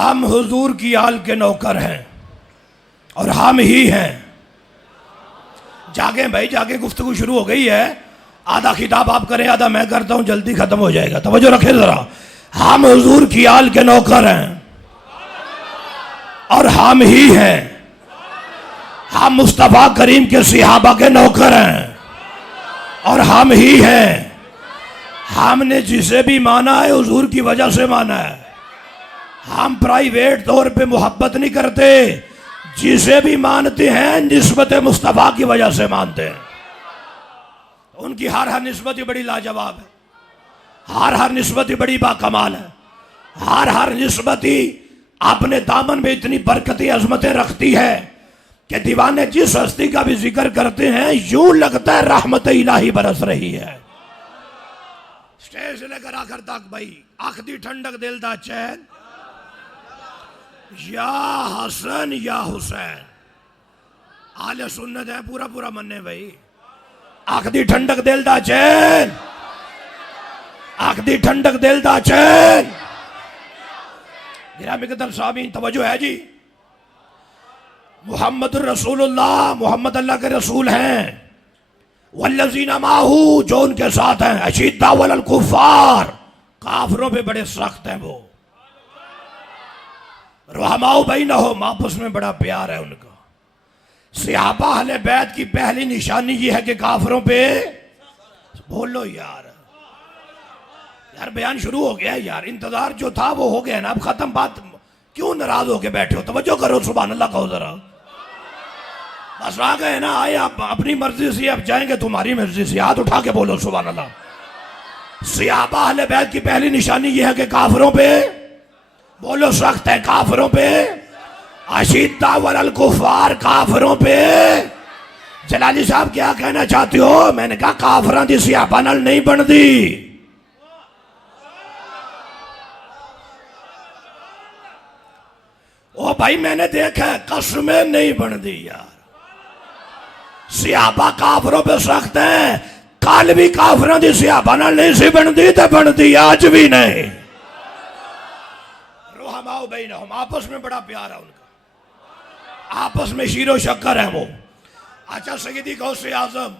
हम हुजूर की आल के नौकर हैं और हम ही हैं। जागे भाई जागे, गुफ्तगू शुरू हो गई है। आधा खिताब आप करें, आधा मैं करता हूं, जल्दी खत्म हो जाएगा। तवज्जो रखें जरा। हम हुजूर की आल के नौकर हैं और हम ही हैं। हम मुस्तफा करीम के सहाबा के नौकर हैं और हम ही हैं। हमने जिसे भी माना है हुजूर की वजह से माना है। हम प्राइवेट तौर पे मोहब्बत नहीं करते, जिसे भी मानते हैं निस्बत मुस्तफा की वजह से मानते हैं। उनकी हर निस्बत ही बड़ी लाजवाब है, हर निस्बत ही बड़ी बाकमाल है, हर निस्बत ही अपने दामन में इतनी बरकती अजमतें रखती है कि दीवाने जिस हस्ती का भी जिक्र करते हैं यूं लगता है रहमत इलाही बरस रही है। स्टेज से लेकर आखिर तक भाई आखदी ठंडक दिल दा चैन, या हसन या हुसैन। आले सुन्नत है, पूरा पूरा मन्ने भाई। आखदी ठंडक दिल दा चैन, आखदी ठंडक दिल दा चैन। गिरामी कदर सामीन तवज्जो है जी। मुहम्मद रसूलुल्लाह, मोहम्मद अल्लाह के रसूल हैं। वल्लज़ीना माहू, जो उनके साथ हैं। अशिद्दा वलल कुफ़ार, काफिरों पे बड़े सख्त हैं वो। रहमाओ बैनहुम, आपस में बड़ा प्यार है उनका। सहाबा अहले बैत की पहली निशानी ये है कि काफिरों पे, बोलो यार, यार बयान शुरू हो गया यार। इंतजार जो था वो हो गया ना, अब खत्म बात। क्यों नाराज होके बैठे हो? तवज्जो करो, सुभान अल्लाह कहो जरा। बस आ गए ना, आए आप अपनी मर्जी से, अब जाएंगे तुम्हारी मर्जी से। हाथ उठा के बोलो सुभान अल्लाह। सहाबा अहले बैत की पहली निशानी ये है कि काफिरों पे, बोलो सख्त है काफिरों पे। अशिद्दा वलल कुफ़ार, काफिरों पे। जलाली साहब क्या कहना चाहते हो? मैंने कहा काफिरां दी सहाबा नाल नहीं बनदी। ओ भाई मैंने देखा है, कसमें नहीं बनदी यार। सहाबा काफिरों पे सख्त है। कल भी काफिरां दी सहाबा नाल नहीं सी बनदी ते बनदी आज भी नहीं। रहमाओ बैनहुम, आपस में बड़ा प्यार है उनका, आपस में शीरो शक्कर है वो। अच्छा सैयदी गौसे आजम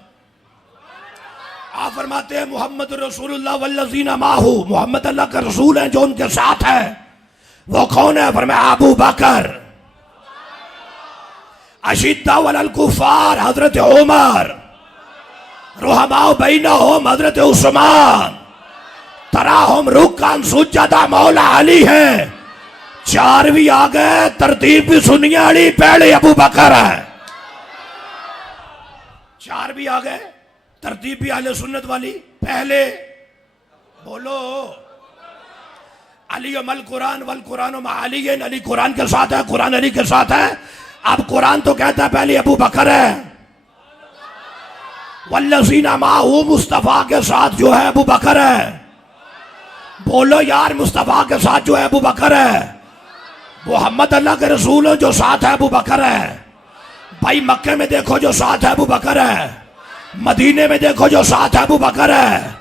आप फरमाते हैं मुहम्मद रसूलुल्लाह वल्लज़ीना माहू, मोहम्मद अल्लाह का रसूल है जो उनके साथ है। वो कौन है? फरमाया अबू बकर। अशिद्दा वलल कुफ़ार, हजरत उमर। रहमाओ बैनहुम, हजरत उस्मान। तराहुम रुक्कान सुज्जदा, मौला अली है। चार भी आ गए, तरतीब भी सुनिए अली, पहले अबू बकर है। चार भी आ गए, तरतीब भी अहले सुन्नत वाली, पहले बोलो अली मल कुरान वल कुरान मा अली। अली कुरान के साथ है, कुरान अली के साथ है। अब कुरान तो कहता है पहले अबू बकर है। वल्लज़ीना माहू, मुस्तफा के साथ जो है अबू बकर है। बोलो यार, मुस्तफा के साथ जो है अबू बकर है। मोहम्मद अल्लाह के रसूल है जो साथ है अबू बकर है। भाई मक्के में देखो जो साथ है अबू बकर है, मदीने में देखो जो साथ है अबू बकर है,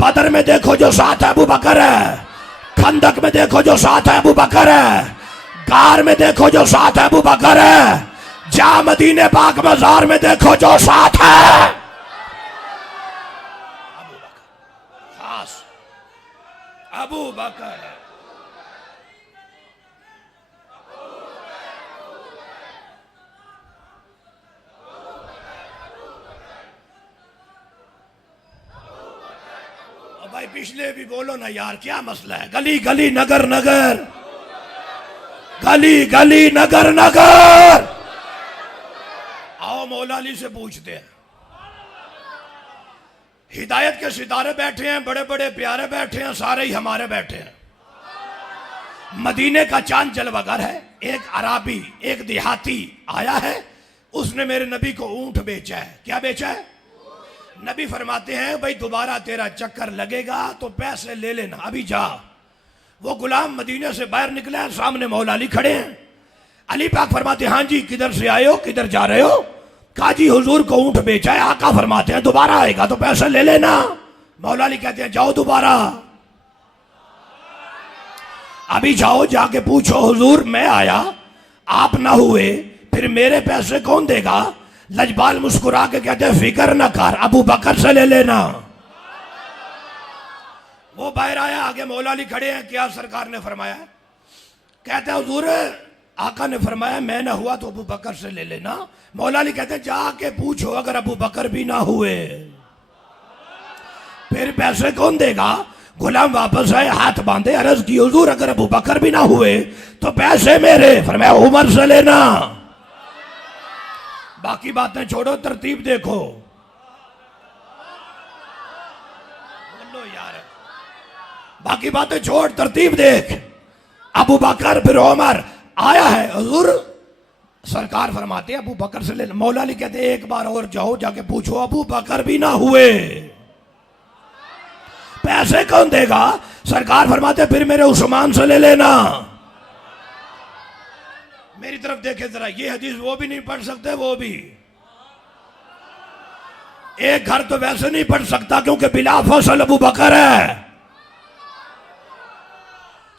बदर में देखो जो साथ है अबू बकर है, खंदक में देखो जो साथ है अबू बकर है, गार में देखो जो साथ है अबू बकर है, जा मदीने पाक मजार में देखो जो साथ है अबू बकर। खास अबू बकर है। भाई पिछले भी बोलो ना यार, क्या मसला है? गली गली नगर नगर, गली गली नगर नगर। आओ मौला अली से पूछते हैं। हिदायत के सितारे बैठे हैं, बड़े बड़े प्यारे बैठे हैं, सारे ही हमारे बैठे हैं। मदीने का चांद जलवागर है। एक अराबी, एक देहाती आया है, उसने मेरे नबी को ऊंट बेचा है। क्या बेचा है? नबी फरमाते हैं भाई दोबारा तेरा चक्कर लगेगा तो पैसे ले लेना, अभी जा। वो गुलाम मदीने से बाहर निकला है, सामने मौला अली खड़े हैं। अली पाक फरमाते हैं हाँ जी, किधर से आए हो, किधर जा रहे हो? कहा जी हुजूर को ऊंट बेचा है। आका फरमाते हैं दोबारा आएगा तो पैसे ले लेना। मौला अली कहते हैं जाओ दोबारा। अभी जाओ जाके पूछो हुजूर मैं आया आप ना हुए फिर मेरे पैसे कौन देगा। लजपाल मुस्कुरा के कहते हैं फिक्र ना कर अबू बकर से ले लेना। वो बाहर आया आगे मौला अली खड़े हैं। क्या सरकार ने फरमाया? कहते हैं हुजूर आका ने फरमाया मैं ना हुआ तो अबू बकर से ले लेना। मौला अली कहते हैं जाके पूछो अगर अबू बकर भी ना हुए फिर पैसे कौन देगा। गुलाम वापस आए हाथ बांधे अर्ज की हुजूर अगर अबू बकर भी ना हुए तो पैसे मेरे। फरमाया उमर से लेना। बाकी बातें छोड़ो तरतीब देखो। बोलो यार बाकी बातें छोड़ तरतीब देख। अबू बकर फिर उमर आया है हुजूर सरकार फरमाते अबू बकर से ले। मौला अली कहते एक बार और जाओ जाके पूछो अबू बकर भी ना हुए पैसे कौन देगा। सरकार फरमाते फिर मेरे उस्मान से ले लेना। मेरी तरफ देखे जरा ये हदीस वो भी नहीं पढ़ सकते वो भी। एक घर तो वैसे नहीं पढ़ सकता क्योंकि बिला फसल अबू बकर है।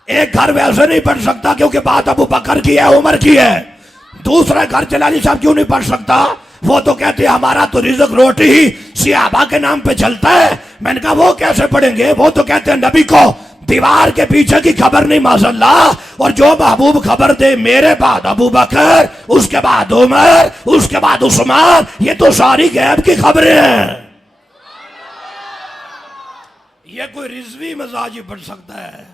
एक घर वैसे नहीं पढ़ सकता क्योंकि बात अबू बकर की है उमर की है। दूसरा घर जलाली साहब क्यों नहीं पढ़ सकता? वो तो कहते हैं हमारा तो रिज़्क रोटी ही सियाबा के नाम पे चलता है। मैंने कहा वो कैसे पढ़ेंगे? वो तो कहते हैं नबी को दीवार के पीछे की खबर नहीं माज़अल्लाह। और जो महबूब खबर दे मेरे बाद अबू बकर उसके बाद उमर उसके बाद उस्मान ये तो सारी गैब की खबरें हैं। ये कोई रिजवी मजाज ही पढ़ सकता है।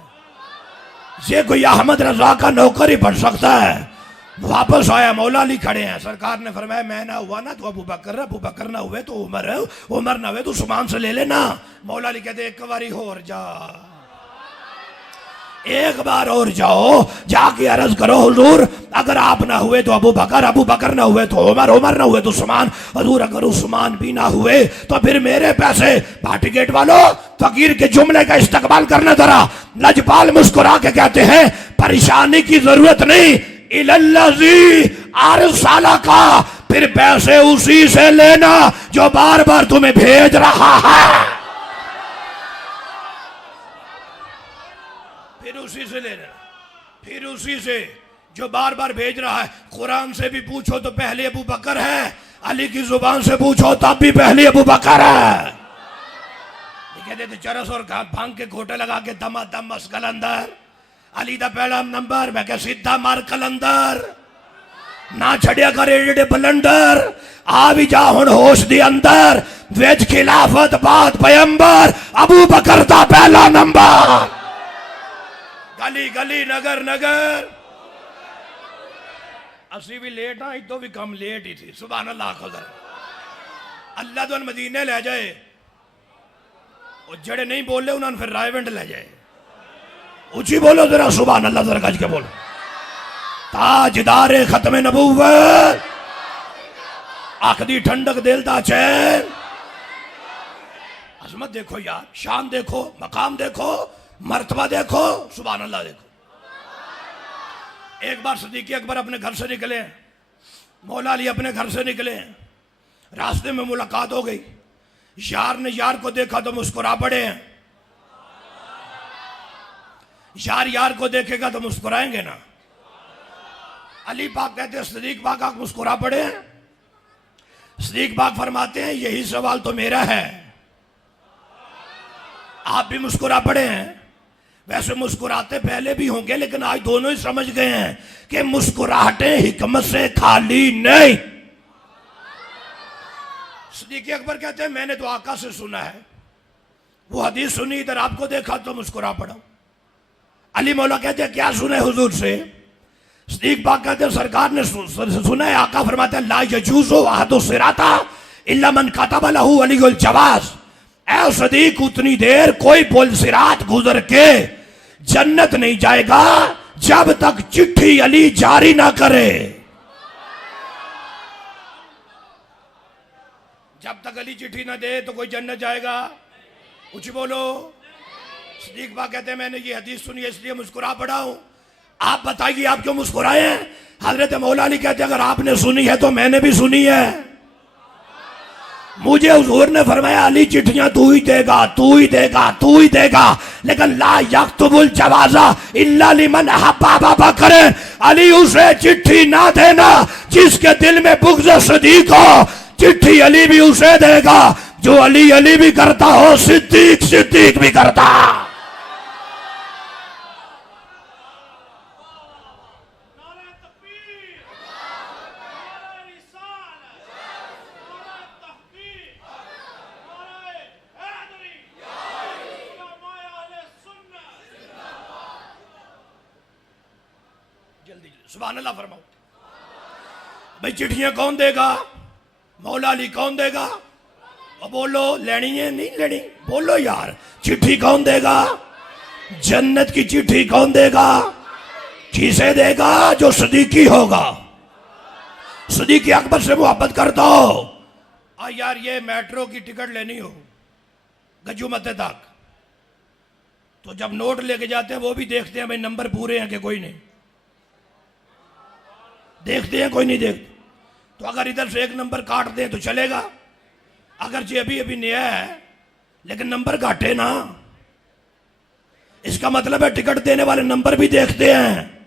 ये कोई अहमद रजा का नौकर ही पढ़ सकता है। वापस आया मौला अली खड़े हैं। सरकार ने फरमाया मैं ना हुआ ना तो अबू बकर ना हुए तो उमर है उमर ना हुए तो उस्मान से ले लेना। मौला अली कहते एक बारी और जा एक बार और जाओ जाके अर्ज करो हुजूर अगर आप ना हुए तो अबू बकर ना हुए तो उमर ना हुए तो उस्मान। हुजूर अगर उस्मान भी ना हुए तो फिर मेरे पैसे। पार्टी गेट वालों फकीर के जुमले का इस्तकबाल करना जरा। लजपाल मुस्कुरा के कहते हैं परेशानी की जरूरत नहीं इलल्लज़ी अरसला का फिर पैसे उसी से लेना जो बार बार तुम्हें भेज रहा है। फिर उसी से लेना फिर उसी से जो बार बार भेज रहा है। कुरान से भी पूछो तो पहले अबू बकर है। अली की जुबान से पूछो तब भी पहले अबू बकर है। कहते थे चरस और भांग के घोटे लगा के दमा दम मस कलंदर अली दा पहला नंबर मैं क्या सीधा मार कलंदर ना छड़िया करे एडे बलंडर आ भी जा हुण होश दे अंदर विच खिलाफत बाद पैगंबर अबू बकर दा पहला नंबर। गली गली नगर नगर असी भी लेट हाँ इतो भी कम लेट ही थी। सुभान अल्लाह खुदा अल्लाह तो मदीने ले जाए और जड़े नहीं बोले उन्होंने फिर रायवंड ले जाए। ऊंची बोलो जरा सुभान अल्लाह जरा गज के बोलो। ताजदार खत्म नबूवत आखदी ठंडक दिलदा चैन। अजमत देखो यार शान देखो मकाम देखो मर्तबा देखो सुभान अल्लाह देखो। एक बार सिद्दीक़ अकबर अपने घर से निकले मौला अली अपने घर से निकले रास्ते में मुलाकात हो गई। यार ने यार को देखा तो मुस्कुरा पड़े हैं। यार को देखेगा तो मुस्कुराएंगे ना। अली पाक कहते हैं सिद्दीक़ पाक आप मुस्कुरा पड़े हैं। सिद्दीक़ पाक फरमाते हैं यही सवाल तो मेरा है आप भी मुस्कुरा पड़े हैं। वैसे मुस्कुराते पहले भी होंगे लेकिन आज दोनों ही समझ गए हैं कि मुस्कुराहटें हिकमत से खाली नहीं। सिद्दीक़ अकबर कहते हैं मैंने तो आका से सुना है वो हदीस सुनी इधर आपको देखा तो मुस्कुरा पड़ा। अली मौला कहते हैं क्या सुने हुजूर से? सिद्दीक़ पाक कहते हैं सरकार ने सुना है आका फरमाते हैं ला यजूज़ु अहदु सिराता इल्ला मन कतब लहू अलीउल जवाज़। ऐ सिद्दीक़ उतनी देर कोई पुल सिरात गुजर के जन्नत नहीं जाएगा जब तक चिट्ठी अली जारी ना करे। जब तक अली चिट्ठी ना दे तो कोई जन्नत जाएगा? कुछ बोलो। सिद्दीक़ पाक कहते हैं मैंने ये हदीस सुनी है इसलिए मुस्कुरा पड़ा हूं। आप बताइए आप क्यों मुस्कुराए हैं? हजरत मौला अली कहते हैं अगर आपने सुनी है तो मैंने भी सुनी है। मुझे हुजूर ने फरमाया अली चिट्ठियां तू ही देगा, तू ही देगा, तू ही देगा, लेकिन ला यक्तुबुल जवाजा इल्ला लिमन अहब्बा अबा बकर, अली उसे चिट्ठी ना देना जिसके दिल में बुग़्ज़ सदीक हो। चिट्ठी अली भी उसे देगा जो अली अली भी करता हो, सिद्दीक सिद्दीक भी करता। सुभान अल्लाह फरमाओ भाई। चिट्ठियां कौन देगा? मौला अली। कौन देगा? और बोलो लेनी है नहीं लेनी? बोलो यार। चिट्ठी कौन देगा? जन्नत की चिट्ठी कौन देगा? किसे देगा? जो सदीकी होगा, सदीकी अकबर से मोहब्बत करता हो। यार ये मेट्रो की टिकट लेनी हो गजुमते तक, तो जब नोट लेके जाते हैं वो भी देखते हैं भाई नंबर पूरे हैं कि कोई नहीं, देखते हैं कोई नहीं देखते। तो अगर इधर से एक नंबर काट दें तो चलेगा, अगर जी अभी अभी नया है लेकिन नंबर काटे ना, इसका मतलब है टिकट देने वाले नंबर भी देखते हैं।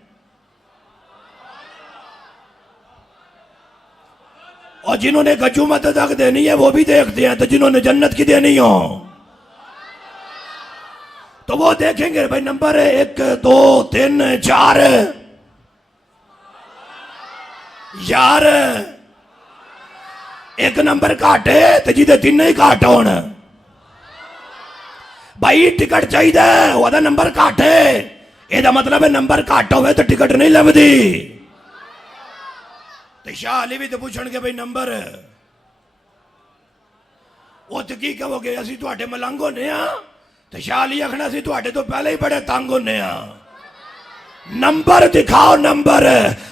और जिन्होंने गजुमत तक देनी है वो भी देखते हैं, तो जिन्होंने जन्नत की देनी हो तो वो देखेंगे भाई नंबर 1 2 3 4। यार एक नंबर काटे तो जिदे तीन ही काट होन भाई टिकट चाहिए वह नंबर काटे, यदा मतलब है नंबर काट हो तो टिकट नहीं लगती। तो शाह अली भी तो पूछणगे भाई नंबर वो तो की कहोगे असी तुहाडे मलंग होने आ, तो शाह अली आखना असी तुहाडे तो पहले ही बड़े तंग होने आ, नंबर दिखाओ नंबर।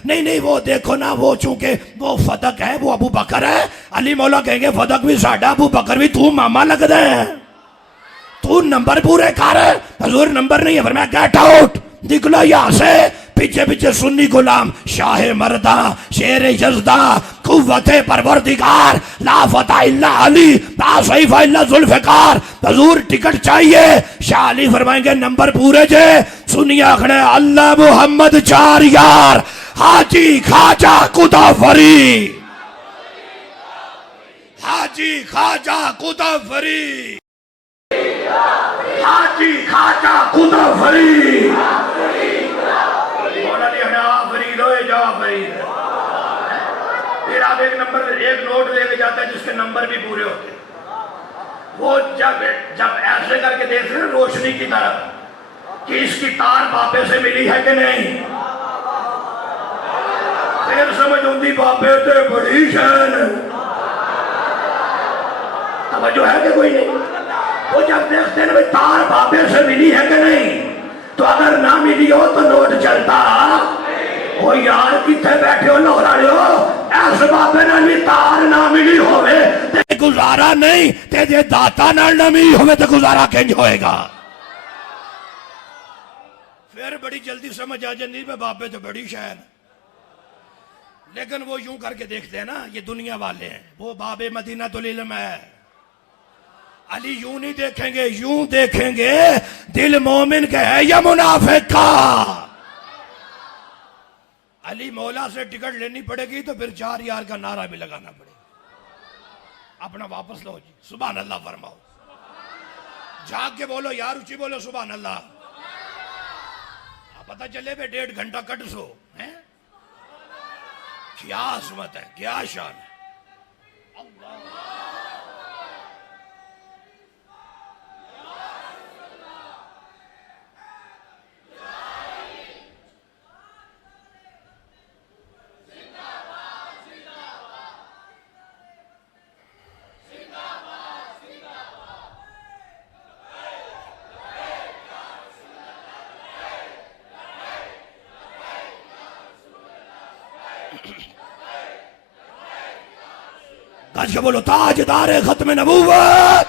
नहीं नहीं वो देखो ना, वो चूंकि वो फदक है, वो अबू बकर है। अली मौला कहेंगे फदक भी साडा, अबू बकर भी तू मामा लगदा है, तू नंबर पूरे कर। हजूर नंबर नहीं है, पर मैं गेट आउट, निकलो यहां से। पीछे पीछे सुन्नी गुलाम, शाह मर्दा, शेर यज़दा, कुव्वते परवरदिगार, ला फता इल्ला अली, ला सैफ इल्ला जुल्फ़िकार। हजूर टिकट चाहिए। शाह अली फरमाएंगे नंबर पूरे जे। सुनिए आखने अल्लाह मुहम्मद 4 यार, हाजी खाजा कुदाफरी, हाजी खाजा कुदाफरी, हाजी खाजा कुदाफरी। फिर आप एक नंबर एक नोट लेके जाता है जिसके नंबर भी पूरे होते हैं। वो जब जब ऐसे करके देख रहे हैं रोशनी की तरफ कि इसकी तार बापे से मिली है कि नहीं, फिर समझ आती बापे तो बड़ी शैन। तवज्जो है कि कोई नहीं? वो जब देखते हैं भाई तार बापे से मिली है कि नहीं, तो अगर ना मिली हो तो नोट चलता। ओ यार किथे बैठे हो लोहराड़े हो, ऐसे बापे नाल भी तार ना मिली होवे ते गुजारा नहीं, ते जे दाता नाल ना मिली होवे तो गुजारा किंज होएगा। फिर बड़ी जल्दी समझ आ जाती है बापे तो बड़ी शहर, लेकिन वो यूं करके देखते हैं ना, ये दुनिया वाले हैं, वो बाबे मदीना तुल इल्म है। अली यूं नहीं देखेंगे, यूं देखेंगे दिल मोमिन के है या मुनाफिक का। अली मौला से टिकट लेनी पड़ेगी तो फिर 4 यार का नारा भी लगाना पड़ेगा। अपना वापस लो जी, सुभान अल्लाह फरमाओ, जाग के बोलो यार, ऊंची बोलो सुभान अल्लाह। पता चले भाई 1.5 घंटा कट सो है, क्या असमत है, क्या शान है। आज बोलो ताजदार खत्म नबूवत।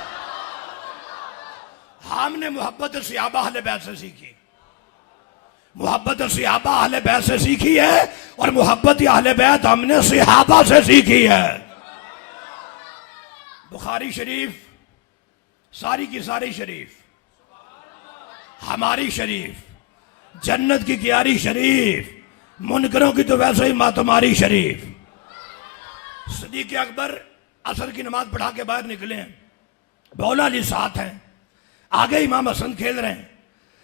हमने मोहब्बत सहाबा अहले बैत से सीखी, मोहब्बत सहाबा अहले बैत से सीखी है, और मोहब्बत अहले बैत हमने सहाबा से सीखी है। बुखारी शरीफ, सारी की सारी शरीफ, हमारी शरीफ, जन्नत की क्यारी शरीफ, मुनकरों की तो वैसे ही मातमारी शरीफ। सदीक अकबर असर की नमाज पढ़ा के बाहर निकले हैं, मौला अली साथ हैं, आगे इमाम हसन खेल रहे हैं।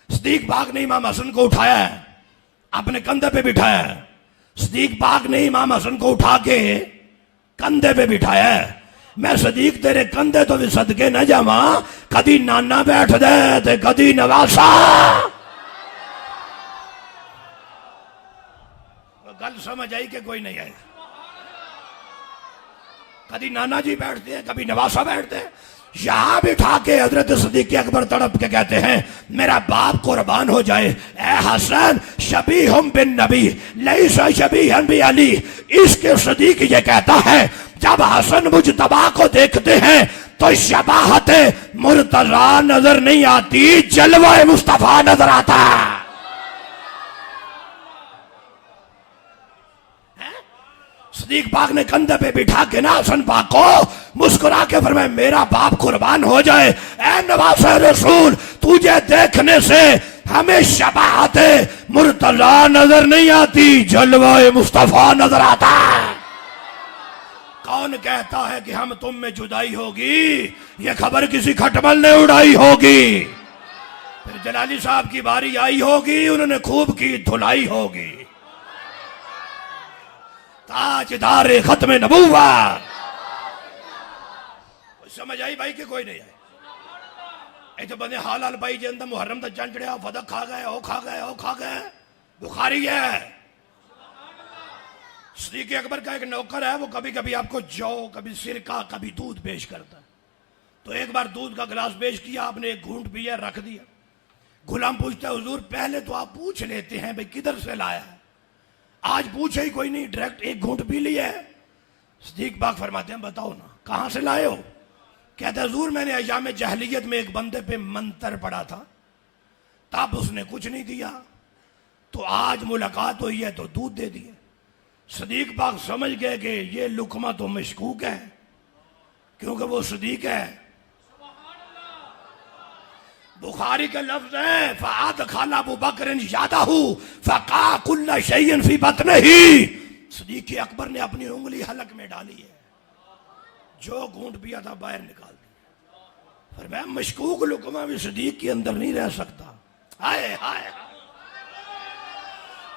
सदीक पाक ने इमाम हसन को उठाया है, अपने कंधे पे बिठाया है। सदीक पाक ने इमाम हसन को उठा के कंधे पे बिठाया है। मैं सदीक तेरे कंधे तो भी सदके न जावा, कदी नाना बैठ दे ते कदी नवासा। गल समझ आई कि कोई नहीं आई? कभी नाना जी बैठते हैं, कभी नवासा बैठते हैं। यहां बिठा के हजरत सिद्दीक अकबर तड़प के कहते हैं मेरा बाप कुर्बान हो जाए, ए हसन शबीहुम बिन नबी लैसा शबीहन बि अली। इसके सिद्दीक ये कहता है जब हसन मुजतबा को देखते हैं तो शबाहत मुर्तजा नजर नहीं आती, जलवा मुस्तफा नजर आता है। सदीक पाक ने कंधे पे बिठा के ना हसन पाक को मुस्कुरा के फरमाया मेरा बाप कुर्बान हो जाए, ए नवासे रसूल तुझे देखने से हमें शबाहत मुर्तजा नजर नहीं आती, जलवाए मुस्तफा नजर आता है। कौन कहता है कि हम तुम में जुदाई होगी? ये खबर किसी खटमल ने उड़ाई होगी। फिर जलाली साहब की बारी आई होगी, उन्होंने खूब की धुलाई होगी। ताजदार खत्म नबूवा। समझ आई भाई कि कोई नहीं आई? तो बंदे हाल हाल भाई जे अंदर मुहर्रम दा चंद चढ़िया, फदक खा गए, ओ खा गए, ओ खा गए। बुखारी है। सिद्दीक अकबर का एक नौकर है, वो कभी कभी आपको जौ, कभी सिरका, कभी दूध पेश करता है। तो एक बार दूध का गिलास पेश किया, आपने एक घूंट पिया, रख दिया। गुलाम पूछता है हुजूर पहले तो आप पूछ लेते हैं भाई किधर से लाया है, आज पूछे ही कोई नहीं, डायरेक्ट एक घूंट पी लिया है। सिद्दीक पाक फरमाते हैं बताओ ना कहां से लाए हो? कहता है हुजूर मैंने अयाम जहलियत में एक बंदे पे मंतर पड़ा था, तब उसने कुछ नहीं दिया, तो आज मुलाकात हुई है तो दूध दे दिए। सिद्दीक पाक समझ गए कि ये लुकमा तो मशकूक है, क्योंकि वो सिद्दीक है। बुखारी का लफ्ज है फ़अद खाला अबू बकर यादहू फ़क़ा कुल्ल शैइन फी बतनिही। सिद्दीक अकबर ने अपनी उंगली हलक में डाली है, जो घूंट पिया था बाहर निकाल दिया। फिर मैं मशकूक लुकमा भी सिद्दीक के अंदर नहीं रह सकता। हाय हाय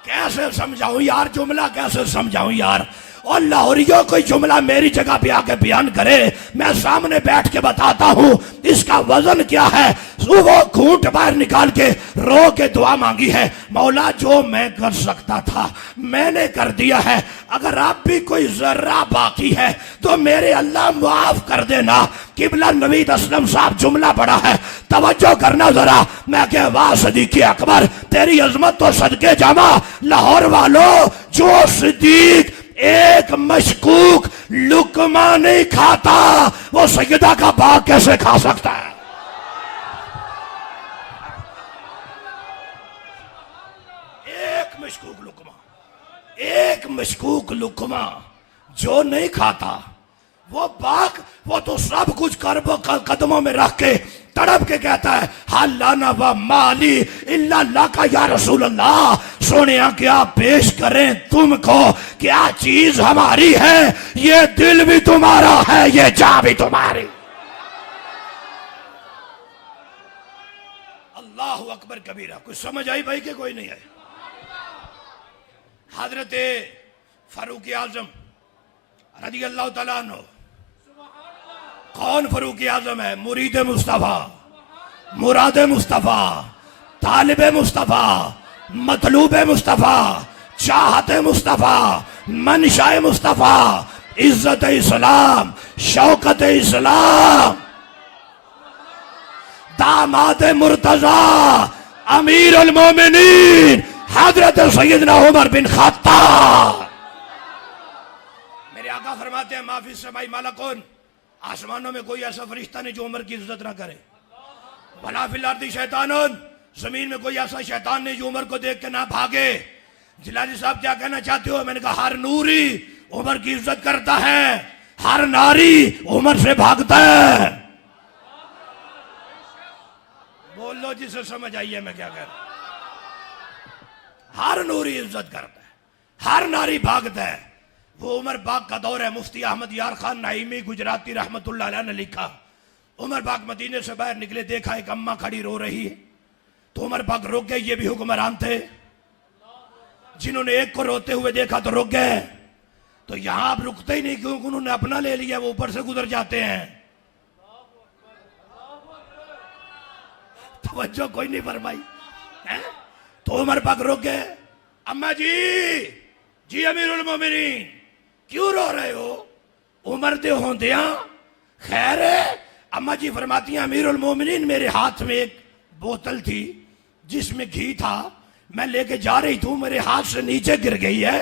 कैसे समझाऊं यार, जुमला कैसे समझाऊं यार। और लाहौरियों कोई जुमला मेरी जगह पे आके बयान करे, मैं सामने बैठ के बताता हूं इसका वजन क्या है। वो घूंट बाहर निकाल के रो के दुआ मांगी है, मौला जो मैं कर सकता था मैंने कर दिया है, अगर आप भी कोई जर्रा बाकी है तो मेरे अल्लाह माफ कर देना। किबला नवीद असलम साहब जुमला पड़ा है, तवज्जो करना जरा। मैं कह वाह सिद्दीक अकबर तेरी अजमत तो सदके जावा। लाहौर वालों जो सिद्दीक एक मशकूक लुकमा नहीं खाता, वो सैयदा का बाग कैसे खा सकता है? एक मशकूक लुकमा जो नहीं खाता वो बाग, वो तो सब कुछ कदमों में रख के तड़प के कहता है हल्लाना व माली इल्ला लाका या रसूल अल्लाह। सोनिया क्या पेश करें तुमको, क्या चीज हमारी है, ये दिल भी तुम्हारा है, ये जान भी तुम्हारी। अल्लाह अकबर कबीरा। कुछ समझ आई भाई के कोई नहीं आई? हजरत फारूक आजम रज़ी अल्लाह तआला अन्हु, कौन फारूक आजम है? मुरीद मुस्तफा, मुराद मुस्तफा, तालिब मुस्तफा, मतलूब मुस्तफा, चाहत मुस्तफा, मनशाए मुस्तफा, इज्जत इस्लाम, शौकत इस्लाम, दामाद मुर्तजा, अमीर अल मोमिनीन हजरत सैयदना उमर बिन खत्ताब। मेरे आका फरमाते हैं माफी समाई मालकून, आसमानों में कोई ऐसा फरिश्ता नहीं जो उमर की इज्जत ना करे। वला फिल अर्दी शैतानुन, जमीन में कोई ऐसा शैतान नहीं जो उमर को देख के ना भागे। जिलानी साहब क्या कहना चाहते हो? मैंने कहा हर नूरी उमर की इज्जत करता है, हर नारी उमर से भागता है। बोल लो जिसे समझ आई है मैं क्या कर। हर नूरी इज्जत करता है, हर नारी भागता है। वो उमर बाग का दौर है। मुफ्ती अहमद यार खान नाइमी गुजराती रहमतुल्लाह अलैह ने लिखा, उमर बाग मदीने से बाहर निकले, देखा एक अम्मा खड़ी रो रही है, तो उमर बाग रुक गए। ये भी हुक्मरान थे, जिन्होंने एक को रोते हुए देखा तो रुक गए। तो यहां आप रुकते ही नहीं क्योंकि उन्होंने अपना ले लिया, वो ऊपर से गुजर जाते हैं। तवज्जो कोई नहीं फरमाई है? तो उमर बाग रुक गए। अम्मा जी, जी अमीरुल मोमिनीन क्यों रो रहे हो? उमर दे होंदिया खैर है? अम्मा जी फरमाती हैं, अमीरुल मोमिनीन मेरे हाथ में एक बोतल थी जिसमें घी था, मैं लेके जा रही थी, मेरे हाथ से नीचे गिर गई है,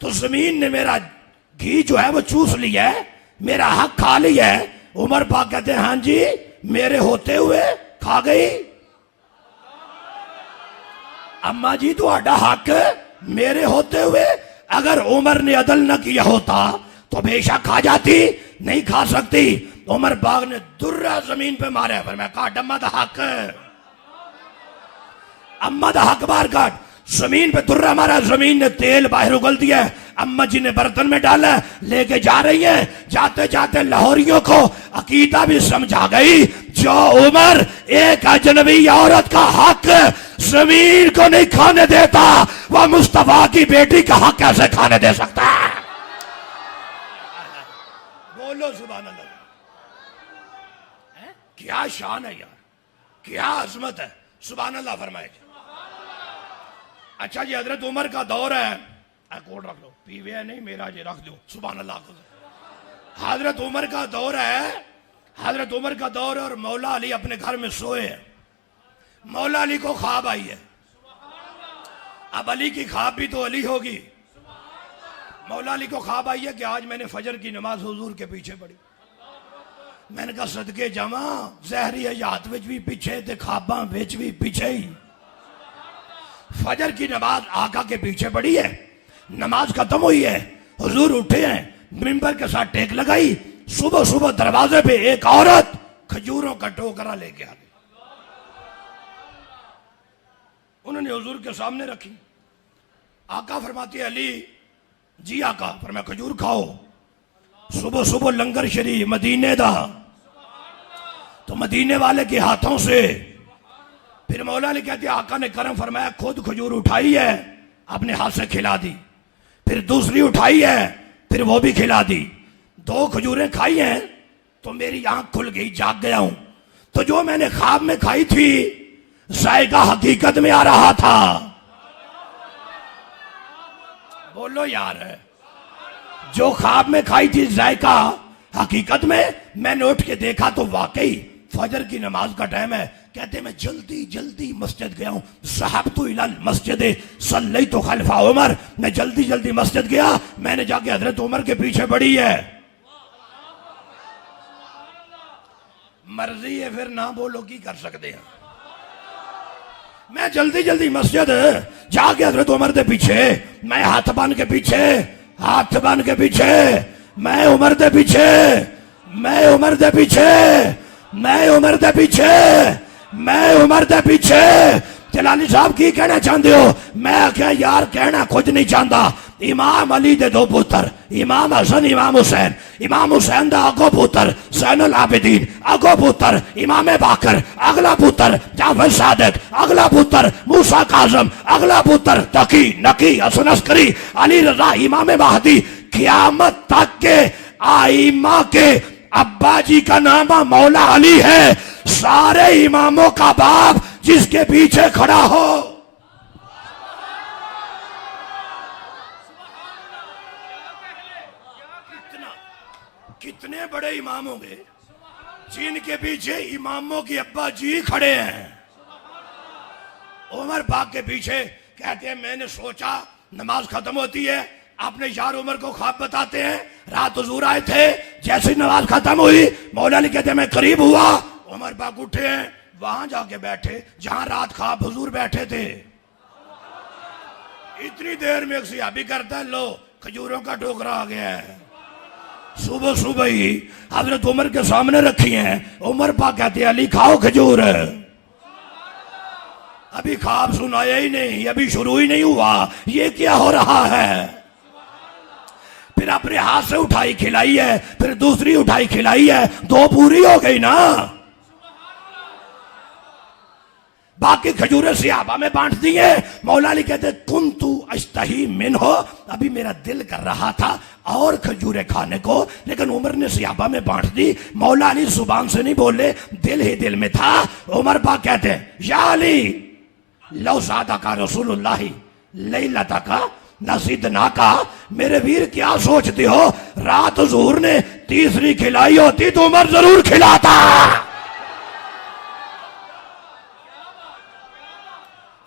तो जमीन ने मेरा घी जो है वो चूस लिया है, मेरा हक खा लिया है। उमर पाक कहते हैं, हाँ जी मेरे होते हुए खा गई। अम्मा जी तुम्हारा हक मेरे होते हुए, अगर उमर ने अदल न किया होता तो बेशक खा जाती, नहीं खा सकती। उमर बाग ने दुर्रा जमीन पे मारा, पर मैं काट अम्मा दा हक, अम्मा दा हक बार काट। जमीन पे दुर्रा मारा, जमीन ने तेल बाहर उगल दिया। अम्मा जी ने बर्तन में डाला, लेके जा रही है। जाते जाते लाहौरियों को अकीदा भी समझा गई, जो उमर एक अजनबी औरत का हक जमीन को नहीं खाने देता, वह मुस्तफा की बेटी का हक कैसे खाने दे सकता है? बोलो सुभान अल्लाह। क्या शान है यार, क्या अजमत है, सुभान अल्लाह फरमाए। अच्छा जी, हजरत उमर का दौर है, कोट रख लो, पीवे नहीं मेरा जी रख दो, सुभान अल्लाह। हजरत उमर का दौर है, हजरत उमर का दौर है, और मौला अली अपने घर में सोए हैं। मौला अली को ख्वाब आई है। अब अली की ख्वाब भी तो अली होगी। मौला अली को ख्वाब आई है कि आज मैंने फजर की नमाज हुजूर के पीछे पढ़ी। मैंने कहा सदके जमा, जहरी हयात विच भी पीछे ते ख्वाबां विच भी पीछे ही। फजर की नमाज आका के पीछे पड़ी है, नमाज खत्म हुई है, हुजूर उठे हैं, मिंबर के साथ टेक लगाई। सुबह सुबह दरवाजे पे एक औरत खजूरों का टोकरा लेके आ गई। उन्होंने हुजूर के सामने रखी। आका फरमाती है, अली जी आका, फरमाया खजूर खाओ, सुबह सुबह लंगर शरीफ मदीने दा, तो मदीने वाले के हाथों से। फिर मौला अली कहते आका ने करम फरमाया, खुद खजूर उठाई है, अपने हाथ से खिला दी। फिर दूसरी उठाई है, फिर वो भी खिला दी। 2 खजूरें खाई हैं तो मेरी आंख खुल गई, जाग गया हूं। तो जो मैंने ख्वाब में खाई थी, जायका हकीकत में आ रहा था। बोलो यार, जो ख्वाब में खाई थी जायका हकीकत में, मैंने उठ के देखा तो वाकई फजर की नमाज का टाइम है। कहते मैं जल्दी जल्दी मस्जिद गया हूं, साहब तो इलाल मस्जिद सल्लई तो खलफा उमर, मैं जल्दी जल्दी मस्जिद गया, मैंने जाके हजरत उमर के पीछे पड़ी है। मर्जी है फिर ना बोलो, की कर सकते हैं। मैं जल्दी जल्दी मस्जिद जाके हजरत उमर के पीछे, मैं हाथ बांध के पीछे, हाथ बांध के पीछे, मैं उमर के पीछे, मैं उमर के पीछे, मैं उमर के पीछे, मैं उमर के पीछे। जलाली साहब की कहना चाहते हो? मैं क्या यार कहना कुछ नहीं चाहता। इमाम अली दे 2 पुत्र, इमाम हसन इमाम हुसैन, इमाम हुसैन दा अगो पुत्र सैनुल आबिदीन, अगो पुत्र इमाम बाकर, अगला पुत्र जाफर सादिक, अगला पुत्र मूसा काजम, अगला पुत्र तकी नकी हसन अस्करी, अली रजा इमाम महदी। क़यामत तक के आइमा के अब्बा जी का नाम मौला अली है। सारे इमामों का बाप जिसके पीछे खड़ा हो। कितने बड़े इमाम होंगे जिनके पीछे इमामों के अब्बा जी खड़े हैं। उमर बाग के पीछे कहते हैं, मैंने सोचा नमाज खत्म होती है, अपने यार उमर को ख्वाब बताते हैं, रात हुजूर आए थे, जैसे नमाज खत्म हुई मौला अली कहते हैं मैं करीब हुआ, उमर बाग उठे हैं, वहां जाके बैठे जहां रात ख्वाब हुजूर बैठे थे। इतनी देर में एक सहाबी करता है, लो खजूरों का टोकरा आ गया है। सुबह सुबह ही हजरत उमर के सामने रखी हैं। उमर पाक कहते हैं अली खाओ खजूर। अभी ख्वाब सुनाया ही नहीं, अभी शुरू ही नहीं हुआ, ये क्या हो रहा है। फिर अपने हाथ से उठाई खिलाई है, फिर दूसरी उठाई खिलाई है, दो पूरी हो गई ना। बाकी खजूरें सियाबा में बांट दी है। मौला अली कहते कुन तू अश्तही मिन हो, अभी मेरा दिल कर रहा था और खजूरें खाने को, लेकिन उमर ने सियाबा में बांट दी। मौला अली जुबान से नहीं बोले, दिल ही दिल में था। उमर पाक कहते हैं या अली लो सादा का रसूलुल्लाह लैलता का नसीदना का, मेरे वीर क्या सोचते हो, रात हुजूर ने तीसरी खिलाई होती तो उमर जरूर खिलाता।